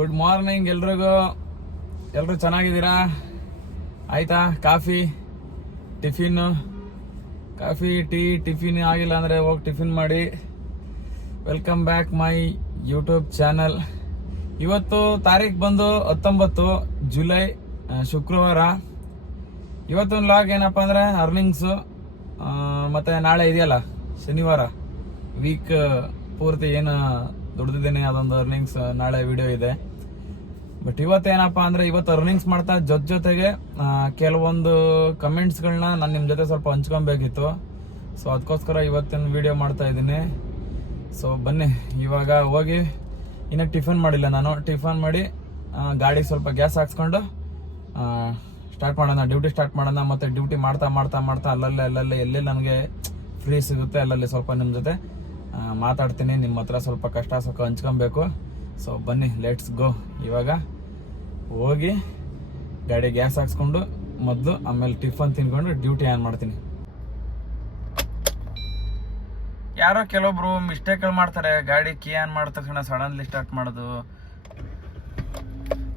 Good morning ಎಲ್ರಿಗೂ. ಎಲ್ಲರೂ ಚೆನ್ನಾಗಿದ್ದೀರಾ? ಆಯ್ತಾ ಕಾಫಿ ಟೀ ಟಿಫಿನ್ ಆಗಿಲ್ಲ ಅಂದರೆ ಹೋಗಿ ಟಿಫಿನ್ ಮಾಡಿ. Welcome back my YouTube channel. ಇವತ್ತು ತಾರೀಕು ಬಂದು 19 ಜುಲೈ ಶುಕ್ರವಾರ. ಇವತ್ತೊಂದು ಲಾಗ್ ಏನಪ್ಪ ಅಂದರೆ ಅರ್ನಿಂಗ್ಸು, ಮತ್ತು ನಾಳೆ ಇದೆಯಲ್ಲ ಶನಿವಾರ, ವೀಕ್ ಪೂರ್ತಿ ಏನು ದುಡ್ದಿದ್ದೇನೆ ಅದೊಂದು ಅರ್ನಿಂಗ್ಸ್ ನಾಳೆ ವಿಡಿಯೋ ಇದೆ. ಬಟ್ ಇವತ್ತೇನಪ್ಪ ಅಂದರೆ ಇವತ್ತು ಅರ್ನಿಂಗ್ಸ್ ಮಾಡ್ತಾ ಜೊತೆಗೆ ಕೆಲವೊಂದು ಕಮೆಂಟ್ಸ್ಗಳನ್ನ ನಾನು ನಿಮ್ಮ ಜೊತೆ ಸ್ವಲ್ಪ ಹಂಚ್ಕೊಬೇಕಿತ್ತು. ಸೊ ಅದಕ್ಕೋಸ್ಕರ ಇವತ್ತಿನ ವಿಡಿಯೋ ಮಾಡ್ತಾ ಇದ್ದೀನಿ. ಸೊ ಬನ್ನಿ ಇವಾಗ ಹೋಗಿ, ಇನ್ನೂ ಟಿಫನ್ ಮಾಡಿಲ್ಲ ನಾನು. ಟಿಫನ್ ಮಾಡಿ ಗಾಡಿಗೆ ಸ್ವಲ್ಪ ಗ್ಯಾಸ್ ಹಾಕ್ಸ್ಕೊಂಡು ಸ್ಟಾರ್ಟ್ ಮಾಡೋಣ, ಡ್ಯೂಟಿ ಸ್ಟಾರ್ಟ್ ಮಾಡೋಣ. ಮತ್ತು ಡ್ಯೂಟಿ ಮಾಡ್ತಾ ಅಲ್ಲಲ್ಲೇ ಎಲ್ಲೆಲ್ಲಿ ನನಗೆ ಫ್ರೀ ಸಿಗುತ್ತೆ ಅಲ್ಲಲ್ಲಿ ಸ್ವಲ್ಪ ನಿಮ್ಮ ಜೊತೆ ಮಾತಾಡ್ತೀನಿ. ನಿಮ್ಮ ಹತ್ರ ಸ್ವಲ್ಪ ಕಷ್ಟ ಸುಖ ಹಂಚ್ಕೊಬೇಕು. ಸೊ ಬನ್ನಿ ಲೆಟ್ಸ್ ಗೋ. ಇವಾಗ ಹೋಗಿ ಗಾಡಿ ಗ್ಯಾಸ್ ಹಾಕ್ಸ್ಕೊಂಡು ಮೊದಲು, ಆಮೇಲೆ ಟಿಫನ್ ತಿನ್ಕೊಂಡು ಡ್ಯೂಟಿ ಆನ್ ಮಾಡ್ತೀನಿ. ಯಾರೋ ಕೆಲವೊಬ್ರು ಮಿಸ್ಟೇಕ್ಗಳು ಮಾಡ್ತಾರೆ. ಗಾಡಿ ಕೀ ಆನ್ ಮಾಡಿದ ತಕ್ಷಣ ಸಡನ್ಲಿ ಸ್ಟಾರ್ಟ್ ಮಾಡೋದು,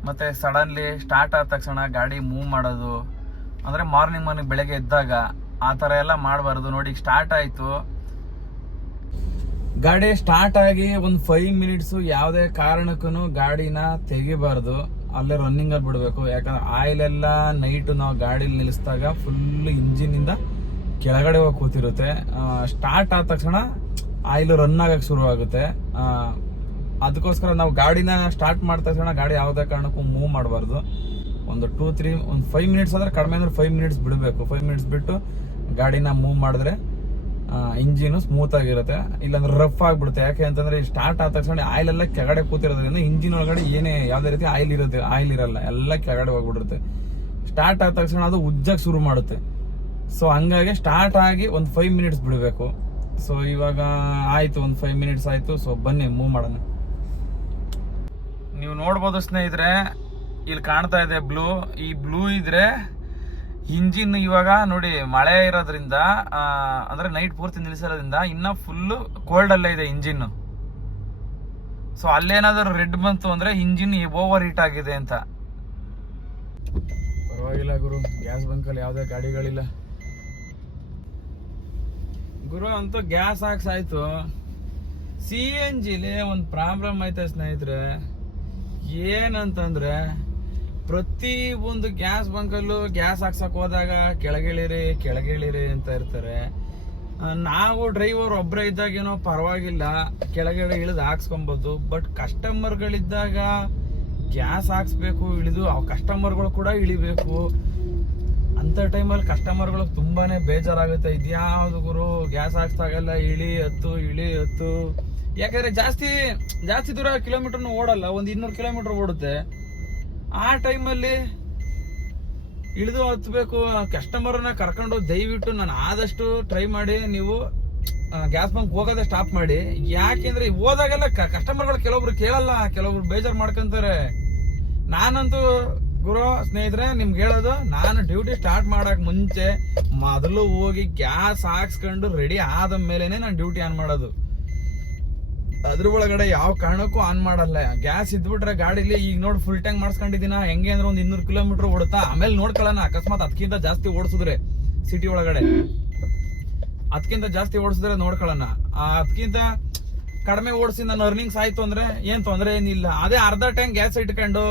ಮತ್ತೆ ಸಡನ್ಲಿ ಸ್ಟಾರ್ಟ್ ಆದ ತಕ್ಷಣ ಗಾಡಿ ಮೂವ್ ಮಾಡೋದು. ಅಂದರೆ ಮಾರ್ನಿಂಗ್ ಬೆಳಗ್ಗೆ ಎದ್ದಾಗ ಆ ಥರ ಎಲ್ಲ ಮಾಡಬಾರ್ದು. ನೋಡಿ ಸ್ಟಾರ್ಟ್ ಆಯಿತು, ಗಾಡಿ ಸ್ಟಾರ್ಟ್ ಆಗಿ ಒಂದು 5 ಮಿನಿಟ್ಸು ಯಾವುದೇ ಕಾರಣಕ್ಕೂ ಗಾಡಿನ ತೆಗಿಬಾರ್ದು, ಅಲ್ಲೇ ರನ್ನಿಂಗಲ್ಲಿ ಬಿಡಬೇಕು. ಯಾಕಂದ್ರೆ ಆಯಿಲ್ ಎಲ್ಲ ನೈಟು ನಾವು ಗಾಡೀಲಿ ನಿಲ್ಲಿಸಿದಾಗ ಫುಲ್ ಇಂಜಿನಿಂದ ಕೆಳಗಡೆ ಹೋಗಿ ಕೂತಿರುತ್ತೆ. ಸ್ಟಾರ್ಟ್ ಆದ ತಕ್ಷಣ ಆಯಿಲ್ ರನ್ ಆಗಕ್ಕೆ ಶುರು ಆಗುತ್ತೆ. ಅದಕ್ಕೋಸ್ಕರ ನಾವು ಗಾಡಿನ ಸ್ಟಾರ್ಟ್ ಮಾಡಿದ ತಕ್ಷಣ ಗಾಡಿ ಯಾವುದೇ ಕಾರಣಕ್ಕೂ ಮೂವ್ ಮಾಡಬಾರ್ದು. ಒಂದು 5 ಮಿನಿಟ್ಸ್ ಆದರೆ ಕಡಿಮೆ ಅಂದ್ರೆ 5 ಮಿನಿಟ್ಸ್ ಬಿಡಬೇಕು. 5 ಮಿನಿಟ್ಸ್ ಬಿಟ್ಟು ಗಾಡಿನ ಮೂವ್ ಮಾಡಿದ್ರೆ ಇಂಜಿನು ಸ್ಮೂತ್ ಆಗಿರುತ್ತೆ. ಇಲ್ಲಾಂದ್ರೆ ರಫ್ ಆಗಿಬಿಡುತ್ತೆ. ಯಾಕೆ ಅಂತಂದ್ರೆ ಸ್ಟಾರ್ಟ್ ಆದ ತಕ್ಷಣ ಆಯಿಲ್ ಎಲ್ಲ ಕೆಳಗಡೆ ಕೂತಿರೋದ್ರಿಂದ ಇಂಜಿನ್ ಒಳಗಡೆ ಯಾವುದೇ ರೀತಿ ಆಯಿಲ್ ಇರಲ್ಲ, ಎಲ್ಲ ಕೆಳಗಡೆ ಹೋಗ್ಬಿಡುತ್ತೆ. ಸ್ಟಾರ್ಟ್ ಆದ ತಕ್ಷಣ ಅದು ಉಜ್ಜಕ್ಕೆ ಶುರು ಮಾಡುತ್ತೆ. ಸೊ ಹಂಗಾಗಿ ಸ್ಟಾರ್ಟ್ ಆಗಿ ಒಂದು 5 ಮಿನಿಟ್ಸ್ ಬಿಡಬೇಕು. ಸೊ ಇವಾಗ ಆಯ್ತು, ಒಂದು 5 ಮಿನಿಟ್ಸ್ ಆಯ್ತು. ಸೊ ಬನ್ನಿ ಮೂವ್ ಮಾಡೋಣ. ನೀವು ನೋಡ್ಬೋದು ಸ್ನೇಹಿತರೆ, ಇಲ್ಲಿ ಕಾಣ್ತಾ ಇದೆ ಬ್ಲೂ. ಈ ಬ್ಲೂ ಇದ್ರೆ ಇಂಜಿನ್ ಇವಾಗ ನೋಡಿ ಮಳೆ ಇರೋದ್ರಿಂದ, ಅಂದ್ರೆ ನೈಟ್ ಪೂರ್ತಿ ನಿಲ್ಲಿಸಿರೋದ್ರಿಂದ ಇನ್ನ ಫುಲ್ಲು ಕೋಲ್ಡ್ ಅಲ್ಲೇ ಇದೆ ಇಂಜಿನ್. ಸೊ ಅಲ್ಲೇನಾದ್ರೂ ರೆಡ್ ಬಂತು ಅಂದ್ರೆ ಇಂಜಿನ್ ಓವರ್ ಹೀಟ್ ಆಗಿದೆ ಅಂತ. ಪರವಾಗಿಲ್ಲ ಗುರು, ಗ್ಯಾಸ್ ಬಂಕಲ್ಲಿ ಯಾವುದೇ ಗಾಡಿಗಳಿಲ್ಲ ಗುರು. ಅಂತೂ ಗ್ಯಾಸ್ ಹಾಕ್ಸಾಯ್ತು. CNGಲಿ ಒಂದು ಪ್ರಾಬ್ಲಮ್ ಐತೆ ಸ್ನೇಹಿತರೆ. ಏನಂತಂದ್ರೆ ಪ್ರತಿ ಒಂದು ಗ್ಯಾಸ್ ಬಂಕಲ್ಲೂ ಗ್ಯಾಸ್ ಹಾಕ್ಸಕ್ ಹೋದಾಗ ಕೆಳಗಿಳಿರಿ ಅಂತ ಇರ್ತಾರೆ. ನಾವು ಡ್ರೈವರ್ ಒಬ್ಬರೇ ಇದ್ದಾಗೇನೋ ಪರವಾಗಿಲ್ಲ, ಕೆಳಗಡೆ ಇಳಿದು ಹಾಕ್ಸ್ಕೊಬೋದು. ಬಟ್ ಕಸ್ಟಮರ್ಗಳಿದ್ದಾಗ ಗ್ಯಾಸ್ ಹಾಕ್ಸ್ಬೇಕು, ಇಳಿದು ಕಸ್ಟಮರ್ಗಳು ಕೂಡ ಇಳಿಬೇಕು. ಅಂತ ಟೈಮಲ್ಲಿ ಕಸ್ಟಮರ್ಗಳು ತುಂಬಾನೇ ಬೇಜಾರಾಗುತ್ತೆ. ಇದ್ಯಾವ್ದು ಗುರು ಗ್ಯಾಸ್ ಹಾಕ್ಸ್ದಾಗಲ್ಲ ಇಳಿ ಹತ್ತು. ಯಾಕಂದ್ರೆ ಜಾಸ್ತಿ ದೂರ ಕಿಲೋಮೀಟರ್ನು ಓಡಲ್ಲ, ಒಂದು 200 ಕಿಲೋಮೀಟರ್ ಓಡುತ್ತೆ. ಆ ಟೈಮಲ್ಲಿ ಇಳಿದು ಹತ್ಬೇಕು. ಕಸ್ಟಮರ್ನ ಕರ್ಕೊಂಡು ದಯವಿಟ್ಟು ನಾನು ಆದಷ್ಟು ಟ್ರೈ ಮಾಡಿ ನೀವು ಗ್ಯಾಸ್ ಬಂಕ್ ಹೋಗೋದೇ ಸ್ಟಾಪ್ ಮಾಡಿ. ಯಾಕೆಂದ್ರೆ ಹೋದಾಗೆಲ್ಲ ಕಸ್ಟಮರ್ಗಳು ಕೆಲವೊಬ್ರು ಕೇಳಲ್ಲ, ಕೆಲವೊಬ್ರು ಬೇಜಾರು ಮಾಡ್ಕೊಂತಾರೆ. ನಾನಂತೂ ಗುರು ಸ್ನೇಹಿತರೆ ನಿಮ್ಗೆ ಹೇಳೋದು, ನಾನು ಡ್ಯೂಟಿ ಸ್ಟಾರ್ಟ್ ಮಾಡಕ್ ಮುಂಚೆ ಮೊದಲು ಹೋಗಿ ಗ್ಯಾಸ್ ಹಾಕ್ಸ್ಕೊಂಡು ರೆಡಿ ಆದ ಮೇಲೆನೆ ನಾನು ಡ್ಯೂಟಿ ಆನ್ ಮಾಡೋದು. ಅದ್ರ ಒಳಗಡೆ ಯಾವ ಕಾರಣಕ್ಕೂ ಆನ್ ಮಾಡಲ್ಲ. ಗ್ಯಾಸ್ ಇದ್ಬಿಟ್ರೆ ಗಾಡಿಲಿ ಈಗ ನೋಡಿ ಫುಲ್ ಟ್ಯಾಂಕ್ ಮಾಡಿಸ್ಕೊಂಡಿದ್ದೀನ, ಹೆಂಗೆ ಅಂದ್ರೆ ಒಂದು 200 ಕಿಲೋಮೀಟರ್ ಓಡುತ್ತಾ. ಆಮೇಲೆ ನೋಡ್ಕೊಳ್ಳೋಣ, ಅಕಸ್ಮಾತ್ ಅದಕ್ಕಿಂತ ಜಾಸ್ತಿ ಓಡಿಸಿದ್ರೆ ಸಿಟಿ ಒಳಗಡೆ ಅದಕ್ಕಿಂತ ಜಾಸ್ತಿ ಓಡಿಸಿದ್ರೆ ನೋಡ್ಕೊಳ್ಳೋಣ. ಅದಕ್ಕಿಂತ ಕಡಿಮೆ ಓಡಿಸಿ ನನ್ನ ಅರ್ನಿಂಗ್ಸ್ ಆಯ್ತು ಅಂದ್ರೆ ಏನ್ ತೊಂದರೆ ಏನಿಲ್ಲ. ಅದೇ ಅರ್ಧ ಟ್ಯಾಂಕ್ ಗ್ಯಾಸ್ ಇಟ್ಕೊಂಡು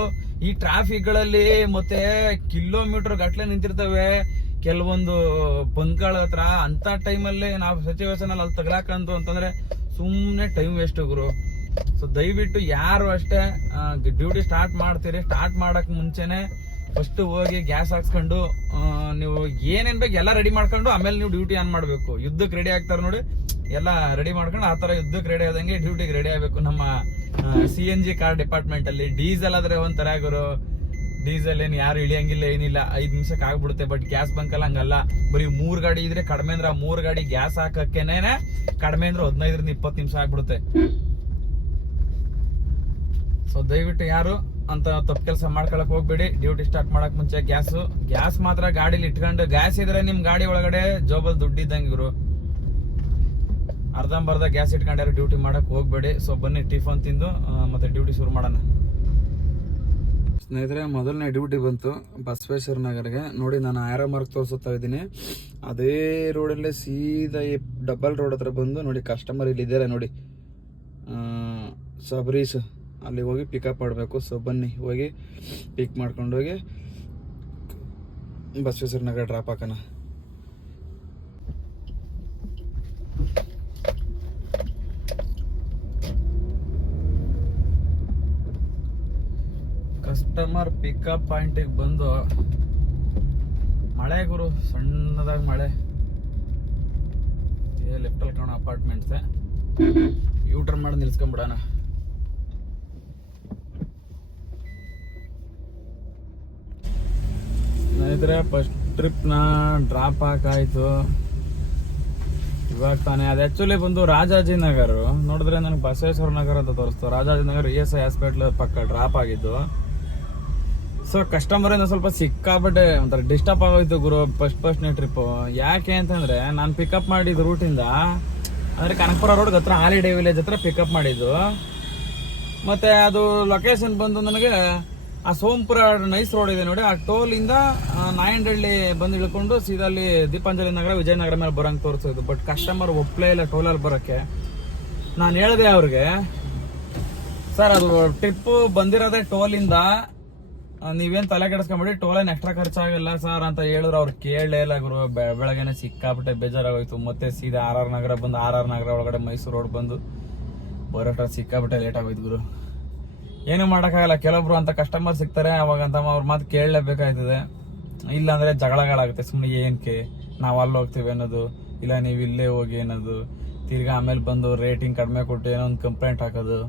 ಈ ಟ್ರಾಫಿಕ್ ಗಳಲ್ಲಿ ಮತ್ತೆ ಕಿಲೋಮೀಟರ್ ಗಟ್ಲೆ ನಿಂತಿರ್ತವೆ ಕೆಲವೊಂದು ಬಂಕ್ಗಳ ಹತ್ರ, ಅಂತ ಟೈಮಲ್ಲಿ ನಾವು ಸಿಚುವೇಶನ್ ಅಲ್ಲಿ ತಗಲಾಕಂತು ಅಂತಂದ್ರೆ ಸುಮ್ಮನೆ ಟೈಮ್ ವೇಸ್ಟ್ ಗುರು. ಸೊ ದಯವಿಟ್ಟು ಯಾರು ಅಷ್ಟೇ ಡ್ಯೂಟಿ ಸ್ಟಾರ್ಟ್ ಮಾಡ್ತೀರಿ, ಸ್ಟಾರ್ಟ್ ಮಾಡಕ್ ಮುಂಚೆನೆ ಫಸ್ಟ್ ಹೋಗಿ ಗ್ಯಾಸ್ ಹಾಕ್ಸ್ಕೊಂಡು ನೀವು ಏನೇನ್ ಬೇಕು ಎಲ್ಲ ರೆಡಿ ಮಾಡ್ಕೊಂಡು ಆಮೇಲೆ ನೀವು ಡ್ಯೂಟಿ ಆನ್ ಮಾಡ್ಬೇಕು. ಯುದ್ಧಕ್ಕೆ ರೆಡಿ ಆಗ್ತಾರೆ ನೋಡಿ, ಎಲ್ಲ ರೆಡಿ ಮಾಡ್ಕೊಂಡು ಆ ತರ ಯುದ್ಧಕ್ಕೆ ರೆಡಿ ಆದಂಗೆ ಡ್ಯೂಟಿಗೆ ರೆಡಿ ಆಗ್ಬೇಕು. ನಮ್ಮ CNG ಕಾರ್ ಡಿಪಾರ್ಟ್ಮೆಂಟ್ ಅಲ್ಲಿ ಡೀಸೆಲ್ ಆದ್ರೆ ಒಂಥರ ಗುರು, ಡೀಸೆಲ್ ಏನ್ ಯಾರು ಇಳಿಯಂಗಿಲ್ಲ, ಏನಿಲ್ಲ, 5 ನಿಮಿಷಕ್ಕೆ ಆಗ್ಬಿಡುತ್ತೆ. ಬಟ್ ಗ್ಯಾಸ್ ಬಂಕಲ್ಲ ಹಂಗಲ್ಲ. ಬರೀ 3 ಗಾಡಿ ಇದ್ರೆ ಕಡಿಮೆ ಅಂದ್ರೆ 3 ಗಾಡಿ ಗ್ಯಾಸ್ ಹಾಕಕ್ಕೇನೆ ಕಡಿಮೆ ಅಂದ್ರೆ 15 20 ನಿಮಿಷ ಆಗ್ಬಿಡುತ್ತೆ. ಸೊ ದಯವಿಟ್ಟು ಯಾರು ಅಂತ ತಪ್ಪು ಕೆಲಸ ಮಾಡ್ಕೊಳಕ್ ಹೋಗ್ಬೇಡಿ. ಡ್ಯೂಟಿ ಸ್ಟಾರ್ಟ್ ಮಾಡಕ್ ಮುಂಚೆ ಗ್ಯಾಸ್ ಮಾತ್ರ ಗಾಡಿಲಿ ಇಟ್ಕೊಂಡು, ಗ್ಯಾಸ್ ಇದ್ರೆ ನಿಮ್ ಗಾಡಿ ಒಳಗಡೆ ಜೋಬಲ್ ದುಡ್ಡಿದ್ದಂಗೆ ಗುರು. ಅರ್ಧಂಬರ್ಧ ಗ್ಯಾಸ್ ಇಟ್ಕೊಂಡ್ಯಾರು ಡ್ಯೂಟಿ ಮಾಡಕ್ ಹೋಗ್ಬೇಡಿ. ಸೊ ಬನ್ನಿ ಟಿಫನ್ ತಿಂದು ಮತ್ತೆ ಡ್ಯೂಟಿ ಶುರು ಮಾಡೋಣ. ಸ್ನೇಹಿತರೆ, ಮೊದಲನೇ ಡ್ಯೂಟಿ ಬಂತು ಬಸವೇಶ್ವರ ನಗರ್ಗೆ. ನೋಡಿ, ನಾನು ಆರೋ ಮಾರ್ಕ್ ತೋರಿಸುತ್ತಾ ಇದ್ದೀನಿ. ಅದೇ ರೋಡಲ್ಲೇ ಸೀದಾ ಈ ಡಬಲ್ ರೋಡ್ ಹತ್ರ ಬಂದು ನೋಡಿ, ಕಸ್ಟಮರ್ ಇಲ್ಲಿ ಇದ್ದಾರೆ ನೋಡಿ, ಸಬರೀಶ್, ಅಲ್ಲಿ ಹೋಗಿ ಪಿಕಪ್ ಮಾಡಬೇಕು. ಸೊ ಬನ್ನಿ, ಹೋಗಿ ಪಿಕ್ ಮಾಡ್ಕೊಂಡು ಹೋಗಿ ಬಸವೇಶ್ವರ ನಗರ ಡ್ರಾಪ್ ಹಾಕೋಣ. ಕಸ್ಟಮರ್ ಪಿಕಪ್ ಪಾಯಿಂಟಿಗೆ ಬಂದು, ಮಳೆ ಗುರು, ಸಣ್ಣದಾಗಿ ಮಳೆ. ಲೆಫ್ಟಲ್ಲಿ ಕಾಣೋ ಅಪಾರ್ಟ್ಮೆಂಟ್ಸೆ. ಯೂಟರ್ನ್ ಮಾಡಿ ನಿಲ್ಸ್ಕೊಂಡ್ಬಿಡೋಣ. ಸ್ನೇಹಿತರೆ, ಫಸ್ಟ್ ಟ್ರಿಪ್ನ ಡ್ರಾಪ್ ಹಾಕಾಯ್ತು ಇವಾಗ ತಾನೇ. ಅದು ಆ್ಯಕ್ಚುಲಿ ಬಂದು ರಾಜಾಜಿನಗರ್. ನೋಡಿದ್ರೆ ನನಗೆ ಬಸವೇಶ್ವರ ನಗರ ಅಂತ ತೋರಿಸ್ತು. ರಾಜಾಜಿನಗರ್ ESI ಹಾಸ್ಪಿಟ್ಲ್ ಪಕ್ಕ ಡ್ರಾಪ್ ಆಗಿದ್ದು. ಸೊ ಕಸ್ಟಮರಿಂದ ಸ್ವಲ್ಪ ಸಿಕ್ಕಾಪಟ್ಟೆ ಒಂಥರ ಡಿಸ್ಟರ್ಬ್ ಆಗೋಯ್ತು ಗುರು ಫಸ್ಟ್ನೇ ಟ್ರಿಪ್ಪು. ಯಾಕೆ ಅಂತಂದರೆ, ನಾನು ಪಿಕಪ್ ಮಾಡಿದ್ದು ರೂಟಿಂದ ಅಂದರೆ ಕನಕಪುರ ರೋಡ್ ಹತ್ರ ಹಾಲಿಡೇ ವಿಲೇಜ್ ಹತ್ರ ಪಿಕಪ್ ಮಾಡಿದ್ದು. ಮತ್ತು ಅದು ಲೊಕೇಶನ್ ಬಂದು ನನಗೆ ಆ ಸೋಂಪುರ ನೈಸ್ ರೋಡ್ ಇದೆ ನೋಡಿ, ಆ ಟೋಲಿಂದ ನಾಯಂಡಹಳ್ಳಿ ಬಂದು ಇಳ್ಕೊಂಡು ಸೀದಾ ಅಲ್ಲಿ ದೀಪಾಂಜಲಿ ನಗರ ವಿಜಯನಗರ ಮೇಲೆ ಬರೋಂಗೆ ತೋರಿಸೋದು. ಬಟ್ ಕಸ್ಟಮರ್ ಒಪ್ಪಲೇ ಇಲ್ಲ ಟೋಲಲ್ಲಿ ಬರೋಕ್ಕೆ. ನಾನು ಹೇಳಿದೆ ಅವ್ರಿಗೆ, ಸರ್ ಅದು ಟ್ರಿಪ್ಪು ಬಂದಿರೋದೇ ಟೋಲಿಂದ, ನೀವೇನು ತಲೆ ಕೆಡಿಸ್ಕೊಂಬಿಡಿ, ಟೋಲೇನ್ ಎಕ್ಸ್ಟ್ರಾ ಖರ್ಚಾಗಲ್ಲ ಸರ್ ಅಂತ ಹೇಳಿದ್ರು. ಅವ್ರು ಕೇಳಲೇ ಇಲ್ಲ ಗುರು. ಬೆಳಗ್ಗೆನೆ ಸಿಕ್ಕಾಬಿಟ್ಟೆ ಬೇಜಾರಾಗೋಯ್ತು. ಮತ್ತೆ ಸೀದಾ RR ನಗರ ಬಂದು RR ನಗರ ಒಳಗಡೆ ಮೈಸೂರು ರೋಡ್ ಬಂದು ಬರೋಟ ಸಿಕ್ಕಾಬಿಟ್ಟೆ ಲೇಟ್ ಆಗೋಯ್ತು ಗುರು. ಏನು ಮಾಡೋಕ್ಕಾಗಲ್ಲ, ಕೆಲವೊಬ್ರು ಅಂತ ಕಸ್ಟಮರ್ ಸಿಗ್ತಾರೆ, ಅವಾಗ ಅಂತ ಅವ್ರ ಮಾತು ಕೇಳಲೇಬೇಕಾಯ್ತದೆ. ಇಲ್ಲಾಂದ್ರೆ ಜಗಳಗಳಾಗುತ್ತೆ. ಸುಮ್ಮನೆ ಏನಕ್ಕೆ ನಾವು ಅಲ್ಲಿ ಹೋಗ್ತೀವಿ ಅನ್ನೋದು, ಇಲ್ಲ ನೀವು ಇಲ್ಲೇ ಹೋಗಿ ಅನ್ನೋದು, ತಿರ್ಗಾ ಆಮೇಲೆ ಬಂದು ರೇಟಿಂಗ್ ಕಡಿಮೆ ಕೊಟ್ಟು ಏನೋ ಒಂದು ಕಂಪ್ಲೇಂಟ್ ಹಾಕೋದು,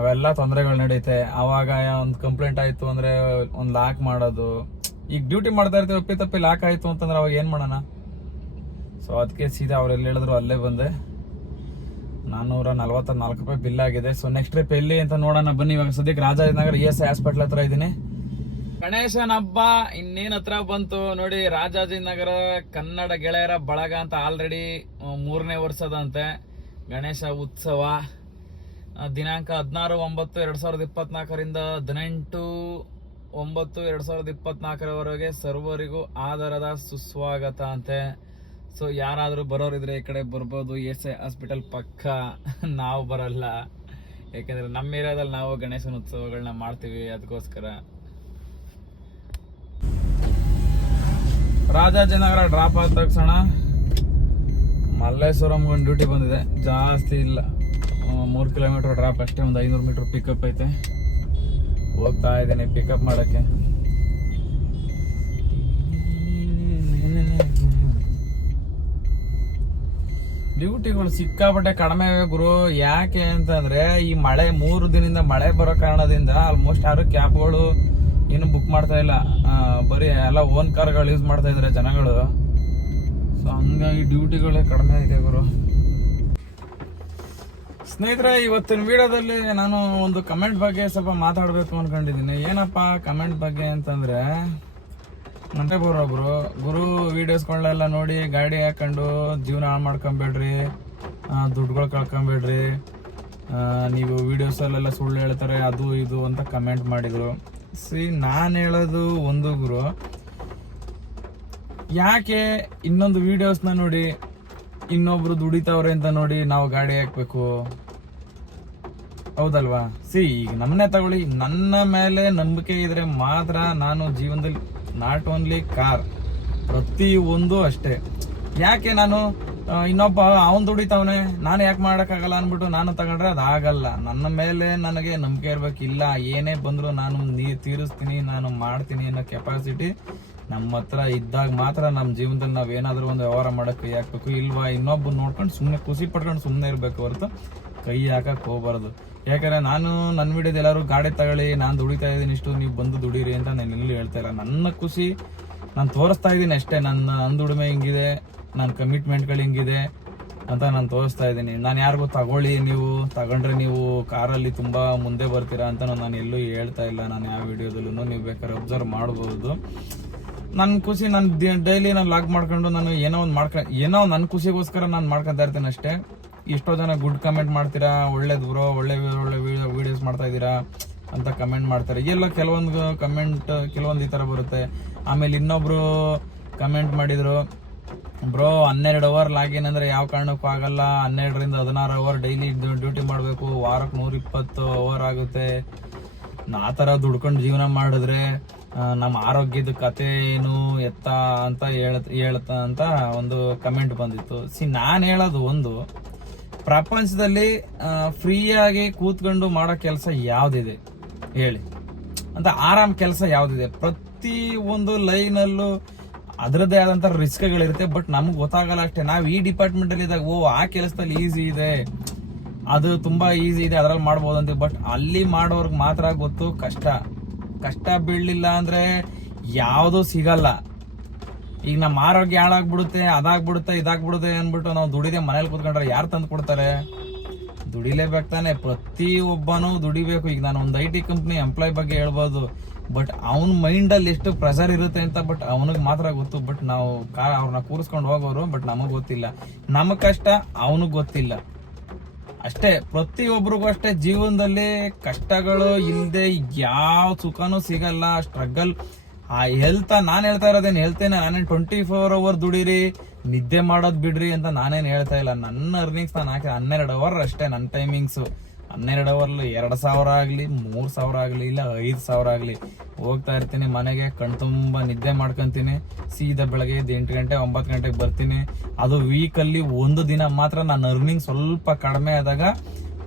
ಅವೆಲ್ಲ ತೊಂದರೆಗಳು ನಡೀತೆ. ಆವಾಗ ಒಂದು ಕಂಪ್ಲೇಂಟ್ ಆಯಿತು ಅಂದರೆ ಒಂದು ಲಾಕ್ ಮಾಡೋದು. ಈಗ ಡ್ಯೂಟಿ ಮಾಡ್ತಾ ಇರ್ತೀವಿ, ತಪ್ಪಿ ಲಾಕ್ ಆಯಿತು ಅಂತಂದ್ರೆ ಅವಾಗ ಏನು ಮಾಡೋಣ? ಸೊ ಅದಕ್ಕೆ ಸೀದಾ ಅವ್ರೆಲ್ಲಿ ಹೇಳಿದ್ರು ಅಲ್ಲೇ ಬಂದೆ. 444 ರೂಪಾಯಿ ಬಿಲ್ ಆಗಿದೆ. ಸೊ ನೆಕ್ಸ್ಟ್ ಟ್ರಿಪ್ ಎಲ್ಲಿ ಅಂತ ನೋಡೋಣ ಬನ್ನಿ. ಇವಾಗ ಸದ್ಯಕ್ಕೆ ರಾಜಾಜಿನಗರ ESI ಹಾಸ್ಪಿಟ್ಲ್ ಹತ್ರ ಇದ್ದೀನಿ. ಗಣೇಶನ ಹಬ್ಬ ಇನ್ನೇನ್ ಹತ್ರ ಬಂತು ನೋಡಿ. ರಾಜಾಜಿನಗರ ಕನ್ನಡ ಗೆಳೆಯರ ಬಳಗ ಅಂತ ಆಲ್ರೆಡಿ 3ನೇ ವರ್ಷದಂತೆ ಗಣೇಶ ಉತ್ಸವ. ದಿನಾಂಕ 16/9/2024 18/9/2024 ಸರ್ವರಿಗೂ ಆಧಾರದ ಸುಸ್ವಾಗತ ಅಂತೆ. ಸೊ ಯಾರಾದರೂ ಬರೋರಿದ್ರೆ ಈ ಕಡೆ ಬರ್ಬೋದು. ESI ಹಾಸ್ಪಿಟಲ್ ಪಕ್ಕ. ನಾವು ಬರಲ್ಲ, ಯಾಕೆಂದ್ರೆ ನಮ್ಮ ಏರಿಯಾದಲ್ಲಿ ನಾವು ಗಣೇಶನ ಉತ್ಸವಗಳನ್ನ ಮಾಡ್ತೀವಿ, ಅದಕ್ಕೋಸ್ಕರ. ರಾಜಾಜಿನಗರ ಡ್ರಾಪ್ ಆದ ತಕ್ಷಣ ಮಲ್ಲೇಶ್ವರಂ ಒಂದು ಡ್ಯೂಟಿ ಬಂದಿದೆ. ಜಾಸ್ತಿ ಇಲ್ಲ, 3 ಕಿಲೋಮೀಟರ್ ಡ್ರಾಪ್ ಅಷ್ಟೇ. ಒಂದು 500 ಮೀಟರ್ ಪಿಕಪ್ ಐತೆ. ಹೋಗ್ತಾ ಇದ್ದೀನಿ ಪಿಕಪ್ ಮಾಡೋಕ್ಕೆ. ಡ್ಯೂಟಿಗಳು ಸಿಕ್ಕಾಪಟ್ಟೆ ಕಡಿಮೆ ಗುರು. ಯಾಕೆ ಅಂತಂದ್ರೆ, ಈ ಮಳೆ 3 ದಿನದಿಂದ ಮಳೆ ಬರೋ ಕಾರಣದಿಂದ ಆಲ್ಮೋಸ್ಟ್ ಯಾರು ಕ್ಯಾಬ್ಗಳು ಏನು ಬುಕ್ ಮಾಡ್ತಾ ಇಲ್ಲ. ಬರೀ ಎಲ್ಲ ಓನ್ ಕಾರ್ಗಳು ಯೂಸ್ ಮಾಡ್ತಾ ಇದ್ದಾರೆ ಜನಗಳು. ಸೊ ಹಂಗಾಗಿ ಡ್ಯೂಟಿಗಳೇ ಕಡಿಮೆ ಇದೆ ಗುರು. ಸ್ನೇಹಿತರೆ, ಇವತ್ತಿನ ವಿಡಿಯೋದಲ್ಲಿ ನಾನು ಒಂದು ಕಮೆಂಟ್ ಬಗ್ಗೆ ಸ್ವಲ್ಪ ಮಾತಾಡಬೇಕು ಅನ್ಕೊಂಡಿದ್ದೀನಿ. ಏನಪ್ಪ ಕಮೆಂಟ್ ಬಗ್ಗೆ ಅಂತಂದ್ರೆ, ನಂಟೆ ಬರೋಬ್ರು ಗುರು ವಿಡಿಯೋಸ್ಗಳನ್ನೆಲ್ಲ ನೋಡಿ ಗಾಡಿ ಹಾಕೊಂಡು ಜೀವನ ಹಾಳು ಮಾಡ್ಕೊಂಬೇಡ್ರಿ, ದುಡ್ಡುಗಳು ಕಳ್ಕೊಂಬೇಡ್ರಿ, ನೀವು ವಿಡಿಯೋಸಲ್ಲೆಲ್ಲ ಸುಳ್ಳು ಹೇಳ್ತಾರೆ ಅದು ಇದು ಅಂತ ಕಮೆಂಟ್ ಮಾಡಿದ್ರು. ನಾನು ಹೇಳೋದು ಒಂದು ಗುರು, ಯಾಕೆ ಇನ್ನೊಂದು ವಿಡಿಯೋಸ್ನ ನೋಡಿ ಇನ್ನೊಬ್ರು ದುಡಿತಾವ್ರೆ ಅಂತ ನೋಡಿ ನಾವು ಗಾಡಿ ಹಾಕ್ಬೇಕು? ಹೌದಲ್ವಾ? ಈಗ ನಮ್ಮನ್ನೇ ತಗೊಳ್ಳಿ, ನನ್ನ ಮೇಲೆ ನಂಬಿಕೆ ಇದ್ರೆ ಮಾತ್ರ ನಾನು ಜೀವನದಲ್ಲಿ ನಾಟ್ ಓನ್ಲಿ ಕಾರ್, ಪ್ರತಿಯೊಂದು ಅಷ್ಟೇ. ಯಾಕೆ ನಾನು ಇನ್ನೊಬ್ಬ ಅವನ್ ದುಡಿತಾವನೆ ನಾನು ಯಾಕೆ ಮಾಡೋಕ್ಕಾಗಲ್ಲ ಅಂದ್ಬಿಟ್ಟು ನಾನು ತಗೊಂಡ್ರೆ ಅದಾಗಲ್ಲ. ನನ್ನ ಮೇಲೆ ನನಗೆ ನಂಬಿಕೆ ಇರ್ಬೇಕಿಲ್ಲ. ಏನೇ ಬಂದ್ರು ನಾನು ತೀರಿಸ್ತೀನಿ, ನಾನು ಮಾಡ್ತೀನಿ ಅನ್ನೋ ಕೆಪಾಸಿಟಿ ನಮ್ಮ ಹತ್ರ ಇದ್ದಾಗ ಮಾತ್ರ ನಮ್ಮ ಜೀವನದಲ್ಲಿ ನಾವು ಏನಾದರೂ ಒಂದು ವ್ಯವಹಾರ ಮಾಡೋಕ್ಕೆ ಕೈ ಹಾಕ್ಬೇಕು. ಇಲ್ವಾ ಇನ್ನೊಬ್ಬ ನೋಡ್ಕೊಂಡು ಸುಮ್ಮನೆ ಖುಷಿ ಪಡ್ಕೊಂಡು ಸುಮ್ಮನೆ ಇರಬೇಕು ಹೊರತು ಕೈ ಹಾಕಕ್ಕೆ ಹೋಗ್ಬಾರ್ದು. ಯಾಕಂದರೆ ನಾನು ನನ್ನ ವಿಡಿಯೋದ ಎಲ್ಲರೂ ಗಾಡಿ ತಗೊಳ್ಳಿ, ನಾನು ದುಡಿತಾ ಇದ್ದೀನಿ ಇಷ್ಟು, ನೀವು ಬಂದು ದುಡೀರಿ ಅಂತ ನಾನು ಎಲ್ಲೂ ಹೇಳ್ತಾ ಇಲ್ಲ. ನನ್ನ ಖುಷಿ ನಾನು ತೋರಿಸ್ತಾ ಇದ್ದೀನಿ ಅಷ್ಟೇ. ನನ್ನ ದುಡಿಮೆ ಹಿಂಗಿದೆ, ನನ್ನ ಕಮಿಟ್ಮೆಂಟ್ಗಳು ಹಿಂಗಿದೆ ಅಂತ ನಾನು ತೋರಿಸ್ತಾ ಇದ್ದೀನಿ. ನಾನು ಯಾರಿಗೂ ತಗೊಳ್ಳಿ, ನೀವು ತಗೊಂಡ್ರೆ ನೀವು ಕಾರಲ್ಲಿ ತುಂಬ ಮುಂದೆ ಬರ್ತೀರಾ ಅಂತ ನಾನು ಎಲ್ಲೂ ಹೇಳ್ತಾ ಇಲ್ಲ. ನಾನು ಯಾವ ವಿಡಿಯೋದಲ್ಲೂ ನೀವು ಬೇಕಾದ್ರೆ ಅಬ್ಸರ್ವ್ ಮಾಡ್ಬೋದು. ನನ್ನ ಖುಷಿ ನಾನು ಡೈಲಿ ನಾನು ಲಾಗ್ ಮಾಡ್ಕೊಂಡು ನಾನು ಏನೋ ನನ್ನ ಖುಷಿಗೋಸ್ಕರ ನಾನು ಮಾಡ್ಕೊತಾ ಇರ್ತೀನಿ ಅಷ್ಟೇ. ಎಷ್ಟೋ ಜನ ಗುಡ್ ಕಮೆಂಟ್ ಮಾಡ್ತೀರಾ, ಒಳ್ಳೇದು ಬ್ರೋ, ಒಳ್ಳೆ ವಿಡಿಯೋಸ್ ಮಾಡ್ತಾ ಇದ್ದೀರಾ, ಅಂತ ಕಮೆಂಟ್ ಮಾಡ್ತಾರೆ. ಎಲ್ಲೋ ಕೆಲವೊಂದು ಕೆಲವೊಂದು ಈ ತರ ಬರುತ್ತೆ. ಆಮೇಲೆ ಇನ್ನೊಬ್ರು ಕಮೆಂಟ್ ಮಾಡಿದ್ರು, ಬ್ರೋ 12 ಅವರ್ ಲಾಗಿನ್ ಅಂದ್ರೆ ಯಾವ ಕಾರಣಕ್ಕೂ ಆಗಲ್ಲ, 12ರಿಂದ 16 ಅವರ್ ಡೈಲಿ ಡ್ಯೂಟಿ ಮಾಡಬೇಕು, ವಾರಕ್ಕೆ 120 ಅವರ್ ಆಗುತ್ತೆ, ಆ ಥರ ದುಡ್ಕೊಂಡು ಜೀವನ ಮಾಡಿದ್ರೆ ನಮ್ಮ ಆರೋಗ್ಯದ ಕತೆ ಏನು ಎತ್ತ ಅಂತ ಹೇಳ್ತಾ ಅಂತ ಒಂದು ಕಮೆಂಟ್ ಬಂದಿತ್ತು. ನಾನು ಹೇಳೋದು ಒಂದು, ಪ್ರಪಂಚದಲ್ಲಿ ಫ್ರೀಯಾಗಿ ಕೂತ್ಕೊಂಡು ಮಾಡೋ ಕೆಲಸ ಯಾವ್ದಿದೆ ಹೇಳಿ ಅಂತ, ಆರಾಮ್ ಕೆಲಸ ಯಾವ್ದಿದೆ? ಪ್ರತಿ ಒಂದು ಲೈನಲ್ಲೂ ಅದರದ್ದೇ ಆದಂತ ರಿಸ್ಕ್ಗಳಿರುತ್ತೆ. ಬಟ್ ನಮ್ಗೆ ಗೊತ್ತಾಗಲ್ಲ ಅಷ್ಟೇ. ನಾವು ಈ ಡಿಪಾರ್ಟ್ಮೆಂಟ್ ಅಲ್ಲಿ ಇದ್ದಾಗ ಆ ಕೆಲಸದಲ್ಲಿ ಈಸಿ ಇದೆ, ಅದು ತುಂಬಾ ಈಸಿ ಇದೆ, ಅದ್ರಲ್ಲಿ ಮಾಡ್ಬೋದು ಅಂತ. ಬಟ್ ಅಲ್ಲಿ ಮಾಡೋರ್ಗೆ ಮಾತ್ರ ಗೊತ್ತು ಕಷ್ಟ ಬೀಳಲಿಲ್ಲ ಅಂದ್ರೆ ಯಾವುದು ಸಿಗಲ್ಲ. ಈಗ ನಮ್ಮ ಆರೋಗ್ಯ ಹಾಳಾಗ್ಬಿಡುತ್ತೆ, ಅದಾಗ್ಬಿಡುತ್ತೆ, ಇದಾಗ್ಬಿಡುತ್ತೆ ಅನ್ಬಿಟ್ಟು ನಾವು ದುಡಿದೆ ಮನೇಲಿ ಕೂತ್ಕೊಂಡ್ರೆ ಯಾರು ತಂದು ಕೊಡ್ತಾರೆ? ದುಡಿಲೇಬೇಕು ತಾನೆ, ಪ್ರತಿ ಒಬ್ಬನು ದುಡಿಬೇಕು. ಈಗ ನಾನು ಒಂದು IT ಕಂಪ್ನಿ ಎಂಪ್ಲಾಯ್ ಬಗ್ಗೆ ಹೇಳ್ಬೋದು, ಬಟ್ ಅವನ ಮೈಂಡ್ ಅಲ್ಲಿ ಎಷ್ಟು ಪ್ರೆಷರ್ ಇರುತ್ತೆ ಅಂತ ಬಟ್ ಅವನಿಗೆ ಮಾತ್ರ ಗೊತ್ತು. ಬಟ್ ನಾವು ಅವ್ರನ್ನ ಕೂರಿಸ್ಕೊಂಡು ಹೋಗೋರು, ಬಟ್ ನಮಗ್ ಗೊತ್ತಿಲ್ಲ. ನಮ್ಮ ಕಷ್ಟ ಅವನಿಗೆ ಗೊತ್ತಿಲ್ಲ ಅಷ್ಟೇ. ಪ್ರತಿಯೊಬ್ಬರಿಗೂ ಅಷ್ಟೇ, ಜೀವನದಲ್ಲಿ ಕಷ್ಟಗಳು ಇಲ್ಲದೆ ಯಾವ ಸುಖನೂ ಸಿಗಲ್ಲ. ಸ್ಟ್ರಗಲ್ ಆ ನಾನು ಹೇಳ್ತಾ ಇರೋದೇನು ಹೇಳ್ತೇನೆ, ನಾನೇನು 24 ಅವರ್ ದುಡೀರಿ, ನಿದ್ದೆ ಮಾಡೋದ್ ಬಿಡ್ರಿ ಅಂತ ನಾನೇನು ಹೇಳ್ತಾ ಇಲ್ಲ. ನನ್ನ ಅರ್ನಿಂಗ್ಸ್ ನಾನು ಹಾಕಿ 12 ಅವರ್ ಅಷ್ಟೇ ನನ್ನ ಟೈಮಿಂಗ್ಸು. 12 ಅವರ್ಲು 2,000 ಆಗಲಿ, 3,000 ಆಗಲಿ, ಇಲ್ಲ 5,000 ಆಗಲಿ, ಹೋಗ್ತಾ ಇರ್ತೀನಿ ಮನೆಗೆ, ಕಣ್ತುಂಬ ನಿದ್ದೆ ಮಾಡ್ಕೊಂತೀನಿ. ಸೀದಾ ಬೆಳಗ್ಗೆ 8 ಗಂಟೆ 9 ಗಂಟೆಗೆ ಬರ್ತೀನಿ. ಅದು ವೀಕಲ್ಲಿ ಒಂದು ದಿನ ಮಾತ್ರ ನಾನು ಅರ್ನಿಂಗ್ ಸ್ವಲ್ಪ ಕಡಿಮೆ ಆದಾಗ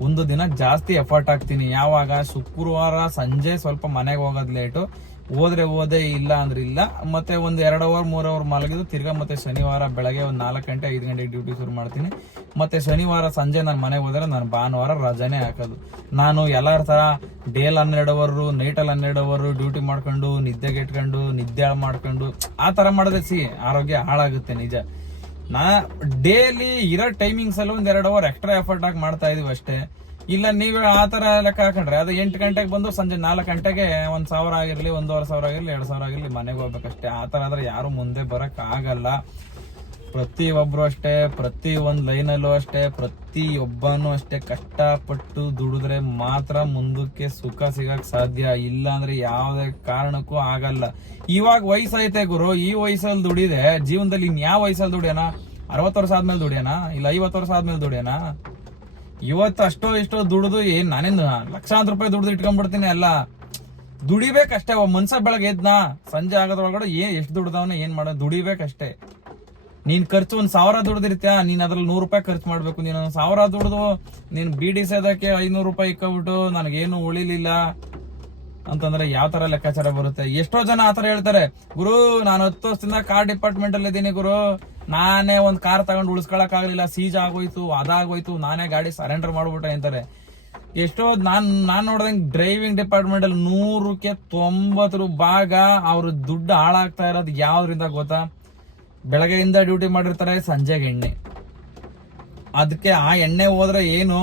ಒಂದು ದಿನ ಜಾಸ್ತಿ ಎಫರ್ಟ್ ಹಾಕ್ತೀನಿ. ಯಾವಾಗ? ಶುಕ್ರವಾರ ಸಂಜೆ ಸ್ವಲ್ಪ ಮನೆಗೆ ಹೋಗೋದು ಲೇಟು, ಹೋದ್ರೆ ಇಲ್ಲ ಅಂದ್ರೆ ಇಲ್ಲ. ಮತ್ತೆ ಒಂದು 2 ಅವರ್ 3 ಅವರ್ ಮಲಗಿದ್ದು ತಿರ್ಗಾ ಮತ್ತೆ ಶನಿವಾರ ಬೆಳಗ್ಗೆ ಒಂದು 4 ಗಂಟೆ 5 ಗಂಟೆಗೆ ಡ್ಯೂಟಿ ಶುರು ಮಾಡ್ತೀನಿ. ಮತ್ತೆ ಶನಿವಾರ ಸಂಜೆ ನಾನು ಮನೆಗೆ ಹೋದ್ರೆ ನಾನು ಭಾನುವಾರ ರಜಾನೇ ಹಾಕೋದು. ನಾನು ಎಲ್ಲರ ತರ ಡೇಲ್ 12 ಅವರು, ನೈಟಲ್ಲಿ 12 ಅವರು ಡ್ಯೂಟಿ ಮಾಡ್ಕೊಂಡು ನಿದ್ದೆಗೆ ಇಟ್ಕೊಂಡು ನಿದ್ದೆ ಹಾಳು ಮಾಡ್ಕೊಂಡು ಆ ತರ ಮಾಡಿದ್ರೆ ಆರೋಗ್ಯ ಹಾಳಾಗುತ್ತೆ ನಿಜ. ಡೇಲಿ ಇರೋ ಟೈಮಿಂಗ್ಸ್ ಅಲ್ಲಿ 1-2 ಅವರ್ ಎಕ್ಸ್ಟ್ರಾ ಎಫರ್ಟ್ ಆಗಿ ಮಾಡ್ತಾ ಇದೀವಿ ಅಷ್ಟೇ. ಇಲ್ಲ ನೀವೇ ಆ ತರ ಲೆಕ್ಕ ಹಾಕೊಂಡ್ರೆ ಅದು 8 ಗಂಟೆಗೆ ಬಂದು ಸಂಜೆ 4 ಗಂಟೆಗೆ 1,000 ಆಗಿರ್ಲಿ, 1,500 ಆಗಿರ್ಲಿ, 2,000 ಆಗಿರ್ಲಿ ಮನೆಗೆ ಹೋಗ್ಬೇಕಷ್ಟೇ. ಆ ತರ ಆದ್ರೆ ಯಾರು ಮುಂದೆ ಬರಕ್ ಆಗಲ್ಲ. ಪ್ರತಿಯೊಬ್ರು ಅಷ್ಟೇ, ಪ್ರತಿ ಒಂದ್ ಲೈನಲ್ಲೂ ಅಷ್ಟೇ, ಪ್ರತಿಯೊಬ್ಬನು ಅಷ್ಟೇ ಕಷ್ಟಪಟ್ಟು ದುಡಿದ್ರೆ ಮಾತ್ರ ಮುಂದಕ್ಕೆ ಸುಖ ಸಿಗಕ್ ಸಾಧ್ಯ. ಇಲ್ಲ ಅಂದ್ರೆ ಯಾವ್ದೇ ಕಾರಣಕ್ಕೂ ಆಗಲ್ಲ. ಇವಾಗ ವಯಸ್ಸೈತೆ ಗುರು, ಈ ವಯಸ್ಸಲ್ಲಿ ದುಡಿದೆ, ಜೀವನದಲ್ಲಿ ಇನ್ಯಾವ ವಯಸ್ಸಲ್ಲಿ ದುಡಿಯೋಣ? 60 ವರ್ಷ ಆದ್ಮೇಲೆ ದುಡಿಯೋಣ? ಇಲ್ಲ 50 ವರ್ಷ ಆದ್ಮೇಲೆ ದುಡಿಯೋಣ? ಇವತ್ತು ಅಷ್ಟೋ ಇಷ್ಟೋ ದುಡಿದು ನಾನೇನು ಲಕ್ಷಾಂತರ ರೂಪಾಯಿ ದುಡ್ದು ಇಟ್ಕೊಂಡ್ಬಿಡ್ತೀನಿ? ಅಲ್ಲ, ದುಡಿಬೇಕಷ್ಟೇ. ಒಬ್ಬ ಮನ್ಸ ಬೆಳಗ್ಗೆ ಎದ್ನ ಸಂಜೆ ಆಗೋದ್ರೊಳಗಡೆ ಎಷ್ಟು ದುಡ್ದವನ ಏನ್ ಮಾಡೋದು? ದುಡಿಬೇಕಷ್ಟೇ. ನೀನ್ ಖರ್ಚು 1,000 ದುಡ್ದಿರ್ತೀಯ, ನೀನ್ ಅದ್ರಲ್ಲಿ 100 ರೂಪಾಯಿ ಖರ್ಚು ಮಾಡ್ಬೇಕು. ನೀನು 1,000 ದುಡ್ದು ನೀನ್ ಬೀಡಿ ಸೇದಕ್ಕೆ 500 ರೂಪಾಯಿ ಇಕ್ಕೊಬಿಟ್ಟು ನನಗೇನು ಉಳಿಲಿಲ್ಲ ಅಂತಂದ್ರೆ ಯಾವ ತರ ಲೆಕ್ಕಾಚಾರ ಬರುತ್ತೆ? ಎಷ್ಟೋ ಜನ ಆತರ ಹೇಳ್ತಾರೆ, ಗುರು ನಾನು 10 ವರ್ಷದಿಂದ ಕಾರ್ ಡಿಪಾರ್ಟ್ಮೆಂಟ್ ಅಲ್ಲಿ ಇದ್ದೀನಿ ಗುರು, ನಾನೇ ಒಂದ್ ಕಾರ್ ತಗೊಂಡು ಉಳಿಸ್ಕೊಳಕ್ ಆಗ್ಲಿಲ್ಲ, ಸೀಜ್ ಆಗೋಯ್ತು, ಅದಾಗೋಯ್ತು, ನಾನೇ ಗಾಡಿ ಸರೆಂಡರ್ ಮಾಡ್ಬಿಟ್ಟೆ ಅಂತಾರೆ. ಎಷ್ಟೋ ನಾನ್ ನೋಡ್ದಂಗೆ ಡ್ರೈವಿಂಗ್ ಡಿಪಾರ್ಟ್ಮೆಂಟ್ ಅಲ್ಲಿ 100ಕ್ಕೆ 90 ಭಾಗ ಅವ್ರ ದುಡ್ಡು ಹಾಳಾಗ್ತಾ ಇರೋದು ಯಾವ್ದ್ರಿಂದ ಗೊತ್ತಾ? ಬೆಳಗ್ಗೆಯಿಂದ ಡ್ಯೂಟಿ ಮಾಡಿರ್ತಾರೆ, ಸಂಜೆಗೆ ಎಣ್ಣೆ. ಅದಕ್ಕೆ ಆ ಎಣ್ಣೆ ಹೋದ್ರೆ ಏನು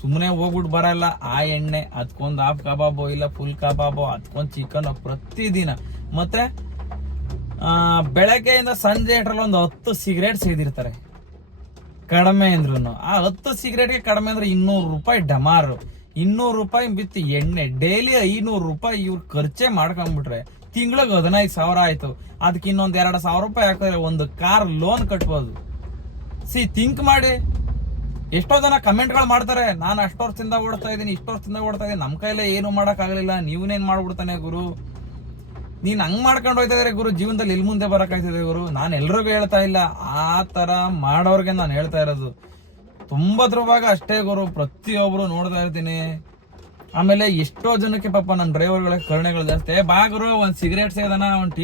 ಸುಮ್ಮನೆ ಹೋಗ್ಬಿಟ್ಟು ಬರಲ್ಲ. ಆ ಎಣ್ಣೆ ಅದಕ್ಕೊಂದು ಹಾಫ್ ಕಬಾಬು ಇಲ್ಲ ಫುಲ್ ಕಬಾಬು, ಅದಕ್ಕೊಂದು ಚಿಕನ್ ಪ್ರತಿದಿನ. ಮತ್ತೆ ಬೆಳಗ್ಗೆಯಿಂದ ಸಂಜೆ ಅಷ್ಟ್ರಲ್ಲಿ ಒಂದು 10 ಸಿಗರೇಟ್ ಸೇದಿರ್ತಾರೆ ಕಡಿಮೆ ಅಂದ್ರು. ಆ 10 ಸಿಗರೇಟ್ಗೆ ಕಡಿಮೆ ಅಂದ್ರೆ 200 ರೂಪಾಯಿ ಡಮಾರು. 200 ರೂಪಾಯಿ ಬಿತ್ತು ಎಣ್ಣೆ. ಡೈಲಿ 500 ರೂಪಾಯಿ ಇವ್ರು ಖರ್ಚೆ ಮಾಡ್ಕೊಂಡ್ಬಿಟ್ರೆ ತಿಂಗಳಿಗೆ 15,000 ಆಯ್ತು. ಅದಕ್ಕೆ ಇನ್ನೊಂದ್ 2,000 ರೂಪಾಯಿ ಹಾಕಿದ್ರೆ ಒಂದು ಕಾರ್ ಲೋನ್ ಕಟ್ಬೋದು. ಥಿಂಕ್ ಮಾಡಿ. ಎಷ್ಟೋ ಜನ ಕಮೆಂಟ್ಗಳು ಮಾಡ್ತಾರೆ, ನಾನು ಅಷ್ಟು ವರ್ಷದಿಂದ ಓಡ್ತಾ ಇದ್ದೀನಿ, ಇಷ್ಟು ವರ್ಷದಿಂದ ಓಡ್ತಾ ಇದ್ದೀನಿ, ನಮ್ ಕೈಲೇ ಏನು ಮಾಡಕ್ ಆಗ್ಲಿಲ್ಲ, ನೀವನೇನ್ ಮಾಡ್ಬಿಡ್ತಾನೆ ಗುರು? ನೀನ್ ಹಂಗ್ ಮಾಡ್ಕೊಂಡು ಹೋಯ್ತಾ ಇದ್ರೆ ಗುರು, ಜೀವನದಲ್ಲಿ ಎಲ್ಲಿ ಮುಂದೆ ಬರಕಾಯ್ತದೆ ಗುರು? ನಾನು ಎಲ್ರಿಗೂ ಹೇಳ್ತಾ ಇಲ್ಲ, ಆ ತರ ಮಾಡೋರ್ಗೆ ನಾನು ಹೇಳ್ತಾ ಇರೋದು. 90 ಭಾಗ ಅಷ್ಟೇ ಗುರು, ಪ್ರತಿಯೊಬ್ರು ನೋಡ್ತಾ ಇರ್ತೀನಿ. ಆಮೇಲೆ ಎಷ್ಟೋ ಜನಕ್ಕೆ ಪಾಪ ನನ್ನ ಡ್ರೈವರ್ಗಳಿಗೆ ಕರುಣೆಗಳು ಜಾಸ್ತಿ. ಬಾ ಗುರು ಒಂದ್ ಸಿಗರೇಟ್ ಸೇದನ, ಒಂದ್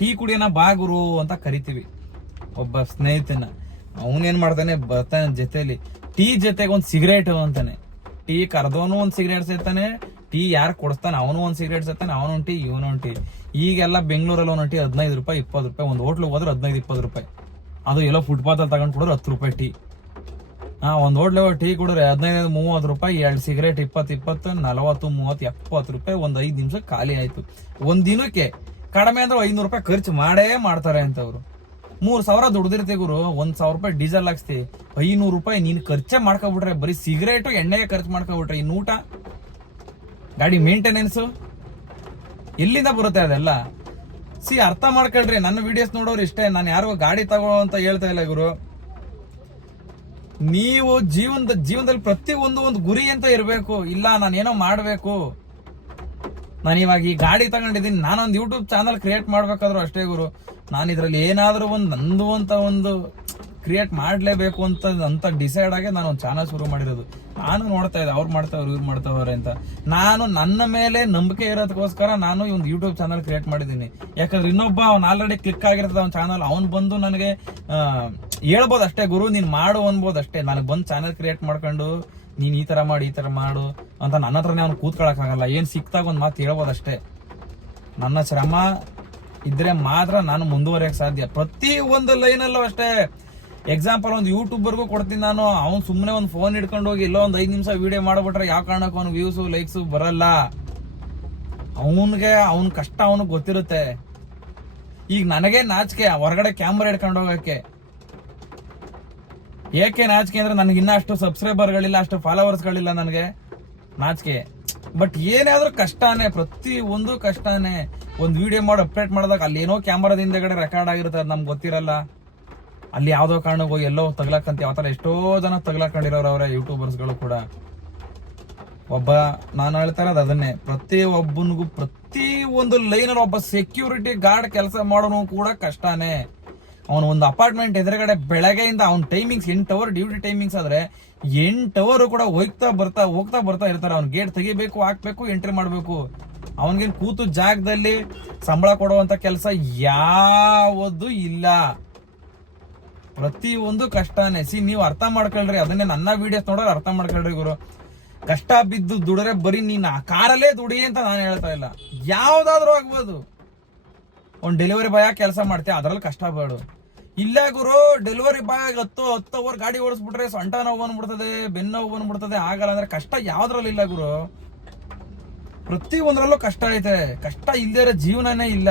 ಟೀ ಕುಡಿಯೋಣ ಬಾ ಗುರು ಅಂತ ಕರಿತೀವಿ ಒಬ್ಬ ಸ್ನೇಹಿತನ. ಅವನೇನ್ ಮಾಡ್ತಾನೆ, ಬರ್ತಾನೆ ಜೊತೆಲಿ ಟೀ ಜೊತೆಗೆ ಒಂದ್ ಸಿಗರೇಟ್ ಅಂತಾನೆ. ಟೀ ಕರ್ದವನು ಒಂದ್ ಸಿಗರೇಟ್ ಸೇತಾನೆ, ಟೀ ಯಾರು ಕೊಡಿಸ್ತಾನೆ ಅವನು ಒಂದ್ ಸಿಗರೇಟ್ ಸೇತಾನೆ, ಅವನೊಂದ್ ಟೀ ಇವನೊಂದ್ ಟೀ. ಈಗೆಲ್ಲ ಬೆಂಗಳೂರಲ್ಲಿ ಒಂದೊಂದು ಟೀ 15 ರೂಪಾಯಿ 20 ರೂಪಾಯಿ, ಒಂದು ಹೋಟ್ಲಿಗೆ ಹೋದ್ರೆ 15-20 ರೂಪಾಯಿ. ಅದು ಎಲ್ಲೋ ಫುಟ್ಪಾತ್ ಅಲ್ಲಿ ತಗೊಂಡ್ ಕೊಡಿದ್ರೆ 10 ರೂಪಾಯಿ ಟೀ. ಒಂದ್ ಹೋಟ್ಲೆ ಟೀ ಕುಡಿದ್ರೆ 15-30 ರೂಪಾಯಿ, 2 ಸಿಗರೇಟ್ 20, 40, 30, 70 ರೂಪಾಯಿ. ಒಂದ್ 5 ನಿಮಿಷ ಖಾಲಿ ಆಯ್ತು. ಒಂದ್ ದಿನಕ್ಕೆ ಕಡಿಮೆ ಅಂದ್ರೆ 500 ರೂಪಾಯಿ ಖರ್ಚು ಮಾಡೇ ಮಾಡ್ತಾರೆ ಅಂತವ್ರು. 3,000 ದುಡ್ದಿರ್ತಿ ಗುರು, 1,000 ರೂಪಾಯಿ ಡೀಸೆಲ್ ಹಾಕ್ಸ್ತಿ, 500 ರೂಪಾಯಿ ನೀನ್ ಖರ್ಚೆ ಮಾಡ್ಕೊಬಿಟ್ರೆ, ಬರೀ ಸಿಗರೇಟು ಎಣ್ಣೆಗೆ ಖರ್ಚು ಮಾಡ್ಕೊಬಿಟ್ರೆ, ಇನ್ನು ಊಟ ಗಾಡಿ ಮೇಂಟೆನೆನ್ಸು ಎಲ್ಲಿಂದ ಬರುತ್ತೆ ಅದೆಲ್ಲ? ಅರ್ಥ ಮಾಡ್ಕೊಳ್ರಿ. ನನ್ನ ವಿಡಿಯೋಸ್ ನೋಡೋರು ಇಷ್ಟೇ, ನಾನು ಯಾರಿಗೂ ಗಾಡಿ ತಗೋ ಅಂತ ಹೇಳ್ತಾ ಇಲ್ಲ ಗುರು. ನೀವು ಜೀವನದಲ್ಲಿ ಪ್ರತಿ ಒಂದು ಗುರಿ ಅಂತ ಇರಬೇಕು. ಇಲ್ಲ ನಾನೇನೋ ಮಾಡಬೇಕು, ನಾನು ಇವಾಗ ಈ ಗಾಡಿ ತಗೊಂಡಿದ್ದೀನಿ, ನಾನೊಂದು ಯೂಟ್ಯೂಬ್ ಚಾನಲ್ ಕ್ರಿಯೇಟ್ ಮಾಡ್ಬೇಕಾದ್ರು ಅಷ್ಟೇ ಗುರು. ನಾನು ಇದ್ರಲ್ಲಿ ಏನಾದ್ರೂ ನಂದು ಅಂತ ಒಂದು ಕ್ರಿಯೇಟ್ ಮಾಡ್ಲೇಬೇಕು ಅಂತ ಡಿಸೈಡ್ ಆಗಿ ನಾನು ಒಂದು ಚಾನಲ್ ಶುರು ಮಾಡಿರೋದು. ನಾನು ನೋಡ್ತಾ ಇದ್ದೆ ಅವ್ರು ಮಾಡ್ತಾವ್ರು ಇವ್ರು ಮಾಡ್ತಾವ್ರೆ ಅಂತ. ನಾನು ನನ್ನ ಮೇಲೆ ನಂಬಿಕೆ ಇರೋದಕ್ಕೋಸ್ಕರ ನಾನು ಒಂದು ಯೂಟ್ಯೂಬ್ ಚಾನಲ್ ಕ್ರಿಯೇಟ್ ಮಾಡಿದ್ದೀನಿ. ಯಾಕಂದ್ರೆ ಇನ್ನೊಬ್ಬ ಅವ್ನು ಆಲ್ರೆಡಿ ಕ್ಲಿಕ್ ಆಗಿರ್ತದೆ ಅವ್ನ ಚಾನಲ್, ಅವ್ನು ಬಂದು ನನಗೆ ಹೇಳ್ಬೋದು ಅಷ್ಟೇ, ಗುರು ನೀನ್ ಮಾಡು ಅನ್ಬೋದು ಅಷ್ಟೇ. ನನಗೆ ಬಂದು ಚಾನಲ್ ಕ್ರಿಯೇಟ್ ಮಾಡ್ಕೊಂಡು ನೀನ್ ಈ ತರ ಮಾಡು ಅಂತ ನನ್ನ ಹತ್ರನೇ ಅವ್ನು ಕೂತ್ಕೊಳಕ್ ಆಗಲ್ಲ. ಏನ್ ಸಿಕ್ತಾಗ ಒಂದ್ ಮಾತು ಹೇಳ್ಬೋದು ಅಷ್ಟೇ. ನನ್ನ ಶ್ರಮ ಇದ್ರೆ ಮಾತ್ರ ನಾನು ಮುಂದುವರಿಯಕ್ ಸಾಧ್ಯ. ಪ್ರತಿ ಒಂದು ಲೈನಲ್ಲೂ ಅಷ್ಟೇ. ಎಕ್ಸಾಂಪಲ್ ಒಂದು ಯೂಟ್ಯೂಬರ್ಗೂ ಕೊಡ್ತೀನಿ ನಾನು. ಅವ್ನು ಸುಮ್ಮನೆ ಒಂದು ಫೋನ್ ಹಿಡ್ಕೊಂಡು ಹೋಗಿ ಎಲ್ಲೋ ಒಂದು 5 ನಿಮಿಷ ವಿಡಿಯೋ ಮಾಡ್ಬಿಟ್ರೆ ಯಾವ ಕಾರಣಕ್ಕೂ ಅವ್ನು ವ್ಯೂಸು ಲೈಕ್ಸು ಬರಲ್ಲ. ಅವನ್ ಕಷ್ಟ ಅವನಿಗೆ ಗೊತ್ತಿರುತ್ತೆ. ಈಗ ನನಗೆ ನಾಚಿಕೆ ಹೊರಗಡೆ ಕ್ಯಾಮ್ರಾ ಹಿಡ್ಕೊಂಡು ಹೋಗಕ್ಕೆ. ಏಕೆ ನಾಚಿಕೆ ಅಂದ್ರೆ ನನಗೆ ಇನ್ನ ಅಷ್ಟು ಸಬ್ಸ್ಕ್ರೈಬರ್ಗಳಿಲ್ಲ, ಅಷ್ಟು ಫಾಲೋವರ್ಸ್ಗಳಿಲ್ಲ, ನನಗೆ ನಾಚಿಕೆ. ಬಟ್ ಏನಾದ್ರೂ ಕಷ್ಟನೇ, ಪ್ರತಿ ಒಂದು ಕಷ್ಟನೇ. ಒಂದು ವಿಡಿಯೋ ಮಾಡಿ ಅಪ್ಡೇಟ್ ಮಾಡಿದಾಗ ಅಲ್ಲಿ ಏನೋ ಕ್ಯಾಮ್ರಾದ ಹಿಂದೆಗಡೆ ರೆಕಾರ್ಡ್ ಆಗಿರುತ್ತೆ, ಅದು ನಮ್ಗೆ ಗೊತ್ತಿರಲ್ಲ. ಅಲ್ಲಿ ಯಾವ್ದೋ ಕಾರಣಕ್ಕೆ ಹೋಗಿ ಎಲ್ಲೋ ತಗ್ಲಾಕಂತ ಯಾವ ತರ ಎಷ್ಟೋ ಜನ ತಗ್ಲಾಕೊಂಡಿರೋರು ಅವರೇ ಯೂಟ್ಯೂಬರ್ಸ್ಗಳು ಕೂಡ. ನಾನು ಹೇಳ್ತಾ ಇರೋದು ಅದನ್ನೇ, ಪ್ರತಿ ಒಬ್ಬನಿಗೂ ಪ್ರತಿ ಒಂದು ಲೈನಲ್ಲಿ ಒಬ್ಬ ಸೆಕ್ಯೂರಿಟಿ ಗಾರ್ಡ್ ಕೆಲಸ ಮಾಡೋನು ಕೂಡ ಕಷ್ಟನೇ. ಅವನು ಒಂದು ಅಪಾರ್ಟ್ಮೆಂಟ್ ಎದುರುಗಡೆ ಬೆಳಗ್ಗೆಯಿಂದ ಅವ್ನ ಟೈಮಿಂಗ್ಸ್ 8 ಅವರ್ ಡ್ಯೂಟಿ ಟೈಮಿಂಗ್ಸ್ ಆದ್ರೆ 8 ಅವರ್ ಕೂಡ ಹೋಗ್ತಾ ಬರ್ತಾ ಇರ್ತಾರೆ. ಅವ್ನ ಗೇಟ್ ತೆಗಿಬೇಕು, ಹಾಕ್ಬೇಕು, ಎಂಟ್ರಿ ಮಾಡ್ಬೇಕು. ಅವನಿಗೇನು ಕೂತು ಜಾಗದಲ್ಲಿ ಸಂಬಳ ಕೊಡುವಂತ ಕೆಲಸ ಯಾವುದು ಇಲ್ಲ. ಪ್ರತಿ ಒಂದು ಕಷ್ಟನೇ. ನೀವು ಅರ್ಥ ಮಾಡ್ಕೊಳ್ರಿ, ಅದನ್ನೇ ನನ್ನ ವಿಡಿಯೋಸ್ ನೋಡೋರು ಅರ್ಥ ಮಾಡ್ಕೊಳ್ರಿ ಗುರು. ಕಷ್ಟ ಬಿದ್ದು ದುಡ್ರೆ ಬರೀ ನೀನ್ ಆ ಕಾರಲ್ಲೇ ದುಡಿ ಅಂತ ನಾನು ಹೇಳ್ತಾ ಇಲ್ಲ. ಯಾವ್ದಾದ್ರು ಆಗ್ಬೋದು. ಒಂದ್ ಡೆಲಿವರಿ ಬಾಯ್ ಕೆಲಸ ಮಾಡ್ತೀಯ, ಅದ್ರಲ್ಲಿ ಕಷ್ಟ ಬೇಡ. ಇಲ್ಲ ಗುರು, ಡೆಲಿವರಿ ಬಾಯ್ 10 ಅವರ್ ಗಾಡಿ ಓಡಿಸ್ಬಿಟ್ರೆ ಸೊಂಟ ನೋವು ಬಂದ್ಬಿಡ್ತದೆ, ಬೆನ್ನು ನೋವು ಬಂದ್ಬಿಡ್ತದೆ, ಆಗಲ್ಲ ಅಂದ್ರೆ ಕಷ್ಟ ಯಾವ್ದ್ರಲ್ಲಿ ಇಲ್ಲ ಗುರು. ಪ್ರತಿ ಒಂದ್ರಲ್ಲೂ ಕಷ್ಟ ಐತೆ. ಕಷ್ಟ ಇಲ್ದೇ ಇರೋ ಜೀವನನೇ ಇಲ್ಲ.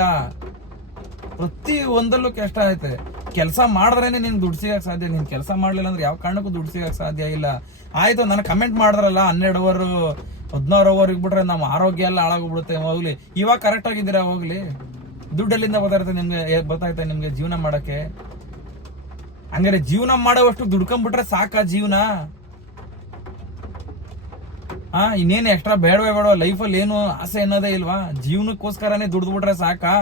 ಪ್ರತಿ ಒಂದಲ್ಲೂ ಕಷ್ಟ ಐತೆ. ಕೆಲಸ ಮಾಡಿದ್ರೇನೆ ನಿನ್ ದುಡ್ಡು ಸಿಗಕ್ ಸಾಧ್ಯ. ನೀನ್ ಕೆಲಸ ಮಾಡ್ಲಿಲ್ಲ ಅಂದ್ರೆ ಯಾವ ಕಾರಣಕ್ಕೂ ದುಡ್ಡು ಸಿಗಕ್ ಸಾಧ್ಯ ಇಲ್ಲ. ಆಯ್ತು, ನನಗೆ ಕಮೆಂಟ್ ಮಾಡಿದ್ರಲ್ಲ 12 ಅವರ್ 16 ಅವರ್ ಇಗ್ಬಿಟ್ರೆ ನಮ್ಮ ಆರೋಗ್ಯ ಎಲ್ಲ ಹಾಳಾಗೋಗ್ಬಿಡುತ್ತೆ. ಹೋಗ್ಲಿ, ಇವಾಗ ಕರೆಕ್ಟ್ ಆಗಿದ್ದೀರಾ, ಹೋಗ್ಲಿ. ದುಡ್ಡಲ್ಲಿಂದ ಬರ್ತಾಯಿರುತ್ತೆ ನಿಮ್ಗೆ ಜೀವನ ಮಾಡಕ್ಕೆ? ಹಂಗಾರೆ ಜೀವನ ಮಾಡೋವಷ್ಟು ದುಡ್ಕೊಂಡ್ಬಿಟ್ರೆ ಸಾಕ ಜೀವನ? ಇನ್ನೇನು ಎಕ್ಸ್ಟ್ರಾ ಬೇಡವೇ ಲೈಫಲ್ಲಿ ಏನು ಆಸೆ ಅನ್ನೋದೇ ಇಲ್ವಾ? ಜೀವನಕ್ಕೋಸ್ಕರನೇ ದುಡ್ದ್ಬಿಟ್ರೆ ಸಾಕಾ?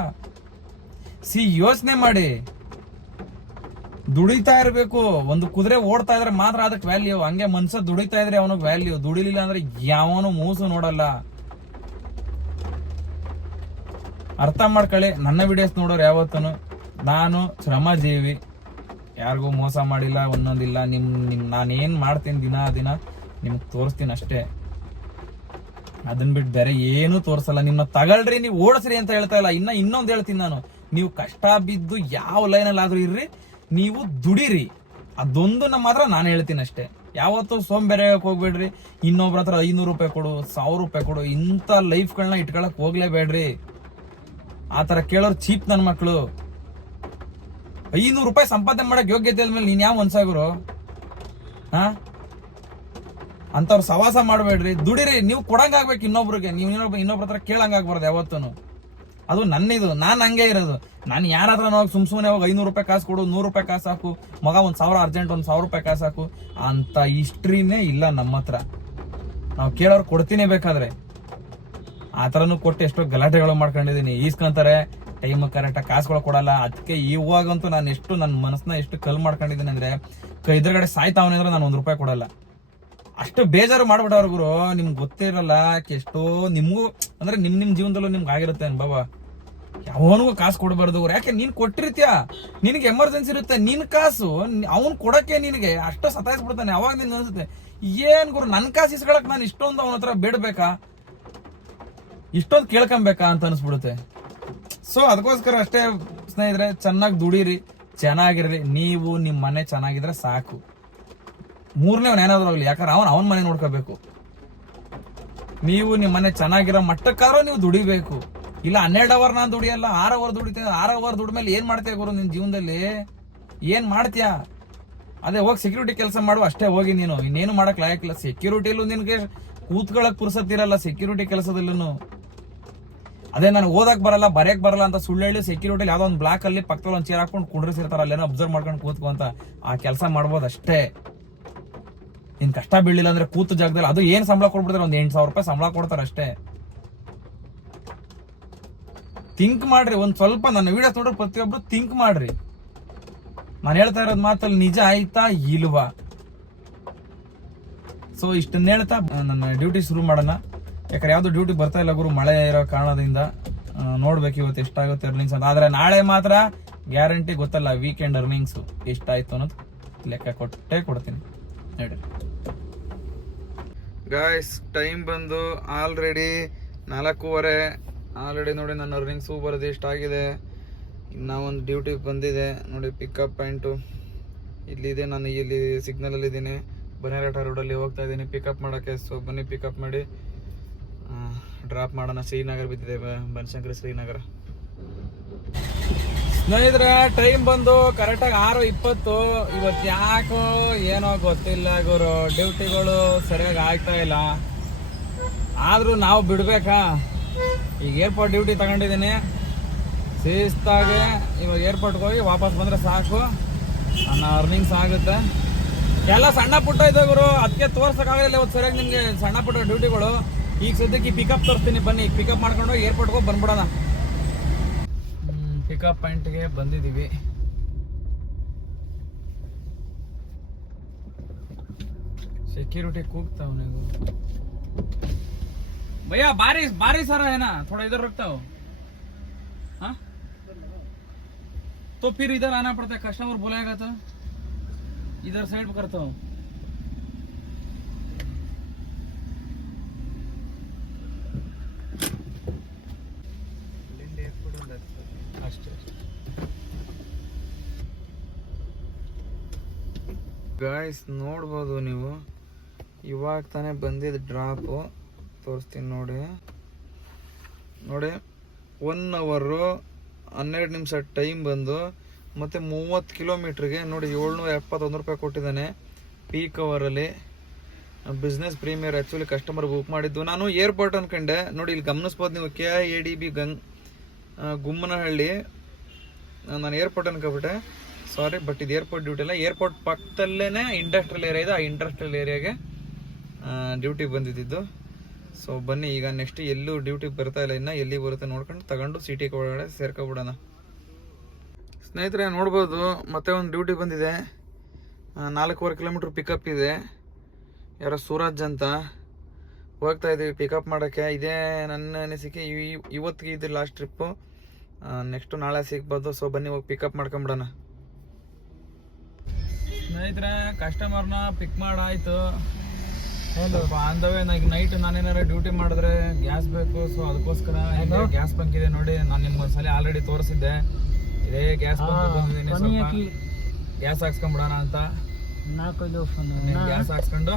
ಯೋಚನೆ ಮಾಡಿ, ದುಡಿತಾ ಇರ್ಬೇಕು. ಒಂದು ಕುದುರೆ ಓಡ್ತಾ ಇದ್ರೆ ಮಾತ್ರ ಅದಕ್ಕೆ ವ್ಯಾಲ್ಯೂ. ಹಂಗೆ ಮನ್ಸ ದುಡಿತಾ ಇದ್ರೆ ಅವನಿಗೆ ವ್ಯಾಲ್ಯೂ. ದುಡಿಲಿಲ್ಲ ಅಂದ್ರೆ ಯಾವನು ಮೂಸು ನೋಡಲ್ಲ. ಅರ್ಥ ಮಾಡ್ಕೊಳ್ಳಿ. ನನ್ನ ವಿಡಿಯೋಸ್ ನೋಡೋರು ಯಾವತ್ತೂ ನಾನು ಶ್ರಮಜೀವಿ, ಯಾರಿಗೂ ಮೋಸ ಮಾಡಿಲ್ಲ, ಒಂದೊಂದಿಲ್ಲ. ನಾನೇನ್ ಮಾಡ್ತೀನಿ ದಿನ ನಿಮ್ಗೆ ತೋರಿಸ್ತೀನಿ ಅಷ್ಟೇ. ಅದನ್ನ ಬಿಟ್ಟು ಬೇರೆ ಏನು ತೋರಿಸಲ್ಲ. ನಿಮ್ಮನ್ನ ತಗೊಳ್ರಿ, ನೀವು ಓಡಿಸ್ರಿ ಅಂತ ಹೇಳ್ತಾ ಇಲ್ಲ. ಇನ್ನೊಂದು ಹೇಳ್ತೀನಿ ನಾನು, ನೀವು ಕಷ್ಟ ಬಿದ್ದು ಯಾವ ಲೈನಲ್ಲಿ ಆದ್ರೂ ಇರ್ರಿ, ನೀವು ದುಡಿರಿ. ಅದೊಂದನ್ನ ಮಾತ್ರ ನಾನು ಹೇಳ್ತೀನಿ ಅಷ್ಟೇ. ಯಾವತ್ತೂ ಸೋಂಬೇರೆ ಹೋಗ್ಬೇಡ್ರಿ. ಇನ್ನೊಬ್ರ ಹತ್ರ 500 ರೂಪಾಯಿ ಕೊಡು, 1000 ರೂಪಾಯಿ ಕೊಡು, ಇಂಥ ಲೈಫ್ಗಳನ್ನ ಇಟ್ಕೊಳಕ್ ಹೋಗ್ಲೇಬೇಡ್ರಿ. ಆತರ ಕೇಳೋರು ಚೀಪ್ ನನ್ನ ಮಕ್ಳು. 500 ರೂಪಾಯಿ ಸಂಪಾದನೆ ಮಾಡಕ್ ಯೋಗ್ಯತೆ ಇದ್ಮೇಲೆ ನೀನ್ ಯಾವ ಮನ್ಸಾಗುರು? ಅಂತವ್ರು ಸವಾಸ ಮಾಡ್ಬೇಡ್ರಿ. ದುಡಿರಿ. ನೀವು ಕೊಡಂಗಾಗ್ಬೇಕು ಇನ್ನೊಬ್ರಿಗೆ. ನೀವು ಇನ್ನೊಬ್ರ ಹತ್ರ ಕೇಳಂಗಾಗ್ಬಾರ್ದು ಯಾವತ್ತೂ. ಅದು ನನ್ನಿದು, ನಾನು ಹಂಗೆ ಇರೋದು. ನಾನು ಯಾರ ಹತ್ರ ಹೋಗಿ ಸುಮ್ನೆ ಹೋಗಿ 500 ರೂಪಾಯಿ ಕಾಸು ಕೊಡು, 100 ರೂಪಾಯಿ ಕಾಸು ಹಾಕು, ಮಗ 1000 ಅರ್ಜೆಂಟ್ 1000 ರೂಪಾಯಿ ಕಾಸು ಹಾಕು ಅಂತ ಹಿಸ್ಟ್ರಿನೇ ಇಲ್ಲ ನಮ್ಮ ಹತ್ರ. ನಾವು ಕೇಳೋರು ಕೊಡ್ತೀನಿ ಬೇಕಾದ್ರೆ. ಆ ಥರನೂ ಕೊಟ್ಟು ಎಷ್ಟೋ ಗಲಾಟೆಗಳು ಮಾಡ್ಕೊಂಡಿದ್ದೀನಿ. ಈಸ್ಕೊಂತಾರೆ, ಟೈಮ್ ಕರೆಕ್ಟಾಗಿ ಕಾಸುಗಳು ಕೊಡಲ್ಲ. ಅದಕ್ಕೆ ಇವಾಗಂತೂ ನಾನು ನನ್ನ ಮನಸ್ಸನ್ನ ಎಷ್ಟು ಕಲ್ ಮಾಡ್ಕೊಂಡಿದ್ದೀನಿ ಅಂದ್ರೆ, ಎದುರುಗಡೆ ಸಾಯ್ತಾವನೆ ಅಂದ್ರೆ ನಾನು 1 ರೂಪಾಯಿ ಕೊಡಲ್ಲ. ಅಷ್ಟು ಬೇಜಾರು ಮಾಡ್ಬಿಟ್ಟವ್ರು ಗುರು. ನಿಮ್ಗೆ ಗೊತ್ತಿರಲ್ಲ ಎಷ್ಟೋ ನಿಮ್ಗೂ ಅಂದ್ರೆ ನಿಮ್ ಜೀವನದಲ್ಲೂ ನಿಮ್ಗೆ ಆಗಿರುತ್ತೆ ಬಾಬಾ. ಯಾವನಿಗೂ ಕಾಸು ಕೊಡಬಾರ್ದು. ಯಾಕೆ ನೀನ್ ಕೊಟ್ಟಿರ್ತೀಯ, ನಿನಗೆ ಎಮರ್ಜೆನ್ಸಿ ಇರುತ್ತೆ, ನಿನ್ ಕಾಸು ಅವ್ನ್ ಕೊಡಕ್ಕೆ ನಿನಗೆ ಅಷ್ಟು ಸತಾಯಿಸ್ಬಿಡ್ತಾನೆ. ಅವಾಗ ನಿನ್ ಅನ್ಸುತ್ತೆ, ಏನ್ ಗುರು ನನ್ ಕಾಸು ಇಸ್ಕೊಳಕ್ ನಾನು ಇಷ್ಟೊಂದು ಅವನ ಹತ್ರ ಬೇಡಬೇಕಾ, ಇಷ್ಟೊಂದು ಕೇಳ್ಕೊಂಬೇಕಾ ಅಂತ ಅನ್ಸ್ಬಿಡುತ್ತೆ. ಸೊ ಅದಕ್ಕೋಸ್ಕರ ಅಷ್ಟೇ ಸ್ನೇಹಿತರೆ, ಚೆನ್ನಾಗಿ ದುಡೀರಿ, ಚೆನ್ನಾಗಿರ್ರಿ. ನೀವು ನಿಮ್ ಮನೆ ಚೆನ್ನಾಗಿದ್ರೆ ಸಾಕು. ಮೂರನೇ ಏನಾದ್ರು ಆಗ್ಲಿ, ಯಾಕಂದ್ರೆ ಅವನ್ ಮನೆ ನೋಡ್ಕೋಬೇಕು. ನೀವು ನಿಮ್ಮ ಮನೆ ಚೆನ್ನಾಗಿರೋ ಮಟ್ಟಕ್ಕಾದ್ರೂ ನೀವು ದುಡಿಬೇಕು. ಇಲ್ಲ 12 ಅವರ್ ನಾನು ದುಡಿಯಲ್ಲ, 6 ಅವರ್ ದುಡಿತೀನಿ. 6 ಅವರ್ ದುಡ್ಮೇಲೆ ಏನ್ ಮಾಡ್ತೀಯ ಗುರು ನಿನ್ ಜೀವನದಲ್ಲಿ? ಏನ್ ಮಾಡ್ತೀಯಾ? ಅದೇ ಹೋಗಿ ಸೆಕ್ಯೂರಿಟಿ ಕೆಲಸ ಮಾಡು ಅಷ್ಟೇ. ಹೋಗಿ ನೀನು ಇನ್ನೇನು ಮಾಡಕ್ ಲಾಯಕ್ಕಿಲ್ಲ. ಸೆಕ್ಯೂರಿಟಿಲೂ ನಿನ್ಗೆ ಕೂತ್ಕೊಳ್ಳಕ್ ಪುರ್ಸತ್ತಿರಲ್ಲ ಸೆಕ್ಯೂರಿಟಿ ಕೆಲಸದಲ್ಲೂ. ಅದೇ ನನಗೆ ಓದಕ್ ಬರಲ್ಲ ಬರೆಯಕ್ ಬರಲ್ಲ ಅಂತ ಸುಳ್ಳು ಹೇಳಿ ಸೆಕ್ಯೂರಿಟಿ ಯಾವ್ದೋ ಒಂದು ಬ್ಲಾಕ್ ಅಲ್ಲಿ ಪಕ್ಕದಲ್ಲಿ ಒಂದು ಚೇರ್ ಹಾಕೊಂಡು ಕುಂಡ್ರಿಸಿರ್ತಾರ, ಅಲ್ಲೇನೋ ಅಬ್ಸರ್ವ್ ಮಾಡ್ಕೊಂಡು ಕೂತ್ಕೊ ಅಂತ. ಆ ಕೆಲಸ ಮಾಡ್ಬೋದು ಅಷ್ಟೇ. ಇನ್ ಕಷ್ಟ ಬೀಳಿಲ್ಲ ಅಂದ್ರೆ ಕೂತು ಜಾಗದಲ್ಲಿ ಅದು ಏನ್ ಸಂಬಳ ಕೊಡ್ಬಿಡ್ತಾರೆ, ಒಂದ್ 8,000 ರೂಪಾಯಿ ಸಂಬಳ ಕೊಡ್ತಾರೆ ಅಷ್ಟೇ. ಥಿಂಕ್ ಮಾಡ್ರಿ ಒಂದ್ ಸ್ವಲ್ಪ. ನನ್ನ ವಿಡಿಯೋಸ್ ನೋಡ್ರಿ ಪ್ರತಿಯೊಬ್ರು ಥಿಂಕ್ ಮಾಡ್ರಿ. ನಾನು ಹೇಳ್ತಾ ಇರೋದ್ ಮಾತಲ್ಲಿ ನಿಜ ಆಯ್ತಾ ಇಲ್ವಾ? ಸೊ ಇಷ್ಟನ್ನ ಹೇಳ್ತಾ ನನ್ನ ಡ್ಯೂಟಿ ಶುರು ಮಾಡೋಣ. ಯಾಕಂದ್ರೆ ಯಾವ್ದು ಡ್ಯೂಟಿ ಬರ್ತಾ ಇಲ್ಲ ಗುರು, ಮಳೆ ಇರೋ ಕಾರಣದಿಂದ. ನೋಡ್ಬೇಕು ಇವತ್ತು ಎಷ್ಟಾಗುತ್ತೆ ಅರ್ನಿಂಗ್ಸ್ ಅಂತ. ಆದ್ರೆ ನಾಳೆ ಮಾತ್ರ ಗ್ಯಾರಂಟಿ ಗೊತ್ತಲ್ಲ ವೀಕೆಂಡ್ ಅರ್ನಿಂಗ್ಸ್ ಎಷ್ಟಾಯ್ತು ಅನ್ನೋದು ಲೆಕ್ಕ ಕೊಟ್ಟೇ ಕೊಡ್ತೀನಿ. ನೋಡಿ ಗಾಯ್ಸ್, ಟೈಮ್ ಬಂದು ಆಲ್ರೆಡಿ 4:15. ಆಲ್ರೆಡಿ ನೋಡಿ ನನ್ನ ಅರ್ನಿಂಗ್ಸು ಬರೋದು ಎಷ್ಟಾಗಿದೆ. ಇನ್ನ ಒಂದು ಡ್ಯೂಟಿ ಬಂದಿದೆ ನೋಡಿ. ಪಿಕಪ್ ಪಾಯಿಂಟು ಇಲ್ಲಿದೆ. ನಾನು ಇಲ್ಲಿ ಸಿಗ್ನಲಲ್ಲಿ ಇದ್ದೀನಿ, ಬನ್ನೇರಘಟ್ಟ ರೋಡಲ್ಲಿ ಹೋಗ್ತಾ ಇದ್ದೀನಿ ಪಿಕಪ್ ಮಾಡೋಕ್ಕೆ. ಸೊ ಬನ್ನಿ ಪಿಕಪ್ ಮಾಡಿ ಡ್ರಾಪ್ ಮಾಡೋಣ. ಶ್ರೀನಗರ ಬಿದ್ದಿದೆ, ಬನಶಂಕರಿ ಶ್ರೀನಗರ. ಸ್ನೇಹಿತರೆ, ಟೈಮ್ ಬಂದು ಕರೆಕ್ಟಾಗಿ 6:20. ಇವತ್ತು ಯಾಕೋ ಏನೋ ಗೊತ್ತಿಲ್ಲ ಗುರು, ಡ್ಯೂಟಿಗಳು ಸರಿಯಾಗಿ ಆಗ್ತಾ ಇಲ್ಲ. ಆದ್ರೂ ನಾವು ಬಿಡ್ಬೇಕಾ? ಈಗ ಏರ್ಪೋರ್ಟ್ ಡ್ಯೂಟಿ ತಗೊಂಡಿದ್ದೀನಿ ಶಿಸ್ತಾಗಿ. ಇವಾಗ ಏರ್ಪೋರ್ಟ್ಗೆ ಹೋಗಿ ವಾಪಸ್ ಬಂದ್ರೆ ಸಾಕು, ನನ್ನ ಅರ್ನಿಂಗ್ಸ್ ಆಗುತ್ತೆ. ಎಲ್ಲ ಸಣ್ಣ ಪುಟ್ಟ ಇದೆ ಗುರು, ಅದಕ್ಕೆ ತೋರ್ಸಕ್ಕಾಗಲ್ಲ ಇವತ್ತು ಸರಿಯಾಗಿ ನಿಮ್ಗೆ ಸಣ್ಣ ಪುಟ್ಟ ಡ್ಯೂಟಿಗಳು. ಈಗ ಸದ್ಯಕ್ಕೆ ಪಿಕಪ್ ತೋರಿಸ್ತೀನಿ, ಬನ್ನಿ ಪಿಕಪ್ ಮಾಡ್ಕೊಂಡು ಏರ್ಪೋರ್ಟ್ಗೆ ಹೋಗಿ ಬಂದ್ಬಿಡೋಣ. ಪಿಕಪ್ ಪಾಯಿಂಟ್ಗೆ ಬಂದಿದ್ದೀವಿ. ಸೆಕ್ಯೂರಿಟಿ ಕೂಗ್ತಾವ್ ನೀವು भैया, बारिश आ रहा है ना, थोड़ा इधर रखता हो। हाँ तो फिर इधर आना पड़ता है, कस्टमर बुलाएगा तो इधर साइड पे करता हूँ. ಗಾಯ್ಸ್ ನೋಡ್ಬೋದು ನೀವು, ಇವಾಗ ತಾನೇ ಬಂದಿದ್ದು ಡ್ರಾಪು. ತೋರಿಸ್ತೀನಿ ನೋಡಿ. 1 ಅವರು 12 ನಿಮಿಷ ಟೈಮ್ ಬಂದು, ಮತ್ತು 30 ಕಿಲೋಮೀಟ್ರಿಗೆ ನೋಡಿ 771 ರೂಪಾಯಿ ಕೊಟ್ಟಿದ್ದಾನೆ ಪೀಕ್ ಅವರಲ್ಲಿ. Business premier actually customer book ಮಾಡಿದ್ದು. ನಾನು ಏರ್ಪೋರ್ಟ್ ಅನ್ಕೊಂಡೆ ನೋಡಿ. ಇಲ್ಲಿ ಗಮನಿಸ್ಬೋದು ನೀವು, KIADB ಗುಮ್ಮನಹಳ್ಳಿ. ನಾನು ಏರ್ಪೋರ್ಟ್ ಅನ್ಕೊಬಿಟ್ಟೆ, ಸಾರಿ. ಬಟ್ ಇದು ಏರ್ಪೋರ್ಟ್ ಡ್ಯೂಟಿ ಅಲ್ಲ, ಏರ್ಪೋರ್ಟ್ ಪಕ್ಕದಲ್ಲೇ ಇಂಡಸ್ಟ್ರಿಯಲ್ ಏರಿಯಾ ಇದೆ. ಆ ಇಂಡಸ್ಟ್ರಿಯಲ್ ಏರಿಯಾಗೆ ಡ್ಯೂಟಿ ಬಂದಿದ್ದು. ಸೊ ಬನ್ನಿ ಈಗ ನೆಕ್ಸ್ಟ್ ಎಲ್ಲೂ ಡ್ಯೂಟಿ ಬರ್ತಾ ಇಲ್ಲ, ಇನ್ನು ಎಲ್ಲಿ ಬರುತ್ತೆ ನೋಡ್ಕೊಂಡು ತಗೊಂಡು ಸಿಟಿ ಒಳಗಡೆ ಸೇರ್ಕೊಬಿಡೋಣ. ಸ್ನೇಹಿತರೆ ನೋಡ್ಬೋದು, ಮತ್ತೆ ಒಂದು ಡ್ಯೂಟಿ ಬಂದಿದೆ. 4.25 ಕಿಲೋಮೀಟ್ರ್ ಪಿಕಪ್ ಇದೆ. ಯಾರೋ ಸೂರಜ್ ಅಂತ. ಹೋಗ್ತಾ ಇದ್ದೀವಿ ಪಿಕಪ್ ಮಾಡೋಕ್ಕೆ. ಇದೇ ನನ್ನ ಅನಿಸಿಕೆ, ಇವತ್ತಿಗೆ ಇದು ಲಾಸ್ಟ್ ಟ್ರಿಪ್ಪು. ನೆಕ್ಸ್ಟು ನಾಳೆ ಸಿಗ್ಬೋದು. ಸೊ ಬನ್ನಿ ಹೋಗಿ ಪಿಕಪ್ ಮಾಡ್ಕೊಂಬಿಡೋಣ. ಸ್ನೇಹಿತರೆ, ಕಸ್ಟಮರ್ನ ಪಿಕ್ ಮಾಡಾಯ್ತು. ಆನ್ ದ ವೇ ನೈಟ್ ನಾನೇನಾರ ಡ್ಯೂಟಿ ಮಾಡಿದ್ರೆ ಗ್ಯಾಸ್ ಬೇಕು. ಸೊ ಅದಕ್ಕೋಸ್ಕರ ಗ್ಯಾಸ್ ಬಂಕ್ ಇದೆ ನೋಡಿ. ನಾನು ನಿಮ್ಗೆ ಒಂದ್ಸಲ ಆಲ್ರೆಡಿ ತೋರಿಸಿದ್ದೆ. ಇದೇ ಗ್ಯಾಸ್ ಬಂಕ್ ಬಂದಿದ್ದೀನಿ. ಸ್ವಲ್ಪ ಗ್ಯಾಸ್ ಹಾಕ್ಸ್ಕೊಂಡ್ಬಿಡೋಣ ಅಂತ. ಗ್ಯಾಸ್ ಹಾಕ್ಸ್ಕೊಂಡು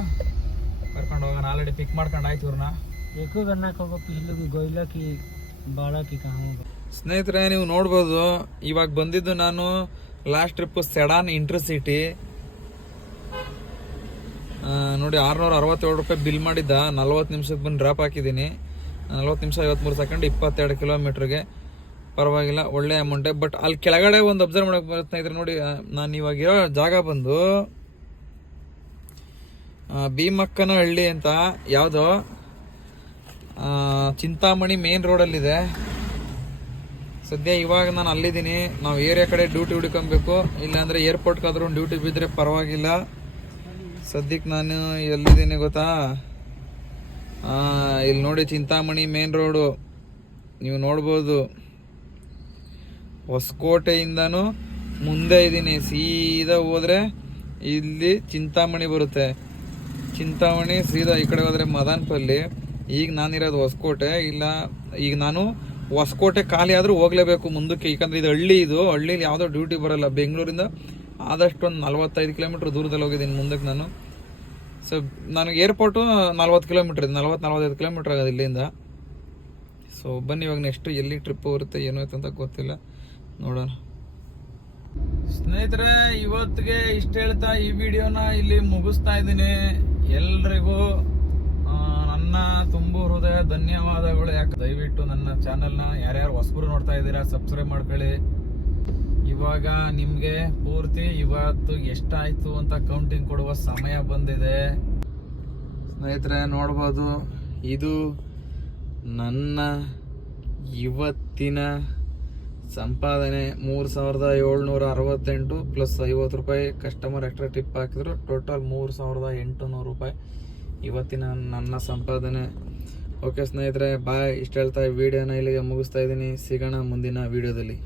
ಕರ್ಕೊಂಡು ಹೋಗೋಣ. ಆಲ್ರೆಡಿ ಪಿಕ್ ಮಾಡ್ಕೊಂಡು ಆಯ್ತು ಇವ್ರನ್ನ. ಸ್ನೇಹಿತರೆ, ನೀವು ನೋಡ್ಬೋದು, ಇವಾಗ ಬಂದಿದ್ದು ನಾನು ಲಾಸ್ಟ್ ಟ್ರಿಪ್ ಸೆಡಾನ್ ಇಂಟರ್ಸಿಟಿ ನೋಡಿ. 667 ರೂಪಾಯಿ ಬಿಲ್ ಮಾಡಿದ್ದ. 40 ನಿಮಿಷಕ್ಕೆ ಬಂದು ಡ್ರಾಪ್ ಹಾಕಿದ್ದೀನಿ. 40 ನಿಮಿಷ 53 ಸೆಕೆಂಡ್ 22 ಕಿಲೋಮೀಟ್ರಿಗೆ. ಪರವಾಗಿಲ್ಲ, ಒಳ್ಳೆ ಅಮೌಂಟೇ. ಬಟ್ ಅಲ್ಲಿ ಕೆಳಗಡೆ ಒಂದು ಅಬ್ಸರ್ವ್ ಮಾಡಕ್ಕೆ ಬರ್ತಾ ಇದ್ರೆ ನೋಡಿ. ನಾನು ಇವಾಗಿರೋ ಜಾಗ ಬಂದು ಭೀಮಕ್ಕನಹಳ್ಳಿ ಅಂತ, ಯಾವುದೋ ಚಿಂತಾಮಣಿ ಮೇನ್ ರೋಡಲ್ಲಿದೆ. ಸದ್ಯ ಇವಾಗ ನಾನು ಅಲ್ಲಿದ್ದೀನಿ. ನಾವು ಏರಿಯಾ ಕಡೆ ಡ್ಯೂಟಿ ಹುಡ್ಕೊಬೇಕು, ಇಲ್ಲಾಂದರೆ ಏರ್ಪೋರ್ಟ್ಗಾದ್ರೂ ಡ್ಯೂಟಿ ಬಿದ್ದರೆ ಪರವಾಗಿಲ್ಲ. ಸದ್ಯಕ್ಕೆ ನಾನು ಎಲ್ಲಿದ್ದೀನಿ ಗೊತ್ತಾ? ಇಲ್ಲಿ ನೋಡಿ, ಚಿಂತಾಮಣಿ ಮೇನ್ ರೋಡು ನೀವು ನೋಡ್ಬೋದು. ಹೊಸಕೋಟೆಯಿಂದನೂ ಮುಂದೆ ಇದ್ದೀನಿ. ಸೀದಾ ಹೋದರೆ ಇಲ್ಲಿ ಚಿಂತಾಮಣಿ ಬರುತ್ತೆ. ಚಿಂತಾಮಣಿ ಸೀದಾ ಈ ಕಡೆ ಹೋದರೆ ಮದನಪಲ್ಲಿ. ಈಗ ನಾನಿರೋದು ಹೊಸಕೋಟೆ. ಇಲ್ಲ, ಈಗ ನಾನು ಹೊಸಕೋಟೆ ಖಾಲಿ ಆದರೂ ಹೋಗಲೇಬೇಕು ಮುಂದಕ್ಕೆ, ಯಾಕಂದರೆ ಇದು ಹಳ್ಳಿ. ಇದು ಹಳ್ಳಿಲಿ ಯಾವುದೋ ಡ್ಯೂಟಿ ಬರೋಲ್ಲ. ಬೆಂಗಳೂರಿಂದ ಆದಷ್ಟು ಒಂದು 45 ಕಿಲೋಮೀಟ್ರ್ ದೂರದಲ್ಲಿ ಹೋಗಿದ್ದೀನಿ ಮುಂದಕ್ಕೆ ನಾನು. ಸೊ ನನಗೆ ಏರ್ಪೋರ್ಟು 40 ಕಿಲೋಮೀಟ್ರ್ ಇದೆ, 40-45 ಕಿಲೋಮೀಟ್ರ್ ಆಗೋದು ಇಲ್ಲಿಂದ. ಸೊ ಬನ್ನಿ ಇವಾಗ ನೆಕ್ಸ್ಟ್ ಎಲ್ಲಿ ಟ್ರಿಪ್ ಬರುತ್ತೆ ಏನೋ ಅಂತ ಗೊತ್ತಿಲ್ಲ, ನೋಡೋಣ. ಸ್ನೇಹಿತರೆ, ಇವತ್ತಿಗೆ ಇಷ್ಟ ಹೇಳ್ತಾ ಈ ವಿಡಿಯೋನ ಇಲ್ಲಿ ಮುಗಿಸ್ತಾ ಇದ್ದೀನಿ. ಎಲ್ರಿಗೂ ನನ್ನ ನನ್ನ ತುಂಬು ಹೃದಯ ಧನ್ಯವಾದಗಳು. ಯಾಕೆ ದಯವಿಟ್ಟು ನನ್ನ ಚಾನೆಲ್ನ ಯಾರ್ಯಾರು ಹೊಸಬರು ನೋಡ್ತಾ ಇದ್ದೀರಾ ಸಬ್ಸ್ಕ್ರೈಬ್ ಮಾಡ್ಕೊಳ್ಳಿ. ಇವಾಗ ನಿಮಗೆ ಪೂರ್ತಿ ಇವತ್ತು ಎಷ್ಟಾಯ್ತು ಅಂತ ಕೌಂಟಿಂಗ್ ಕೊಡುವ ಸಮಯ ಬಂದಿದೆ ಸ್ನೇಹಿತರೆ. ನೋಡ್ಬೋದು, ಇದು ನನ್ನ ಇವತ್ತಿನ ಸಂಪಾದನೆ 3768 ಪ್ಲಸ್ 50 ರೂಪಾಯಿ ಕಸ್ಟಮರ್ ಎಕ್ಸ್ಟ್ರಾ ಟಿಪ್ ಹಾಕಿದ್ರು. ಟೋಟಲ್ 3800 ರೂಪಾಯಿ ಇವತ್ತಿನ ನನ್ನ ಸಂಪಾದನೆ. ಓಕೆ ಸ್ನೇಹಿತರೆ, ಬಾಯ್. ಇಷ್ಟು ಹೇಳ್ತಾ ವಿಡಿಯೋನ ಇಲ್ಲಿಗೆ ಮುಗಿಸ್ತಾ ಇದ್ದೀನಿ. ಸಿಗೋಣ ಮುಂದಿನ ವಿಡಿಯೋದಲ್ಲಿ.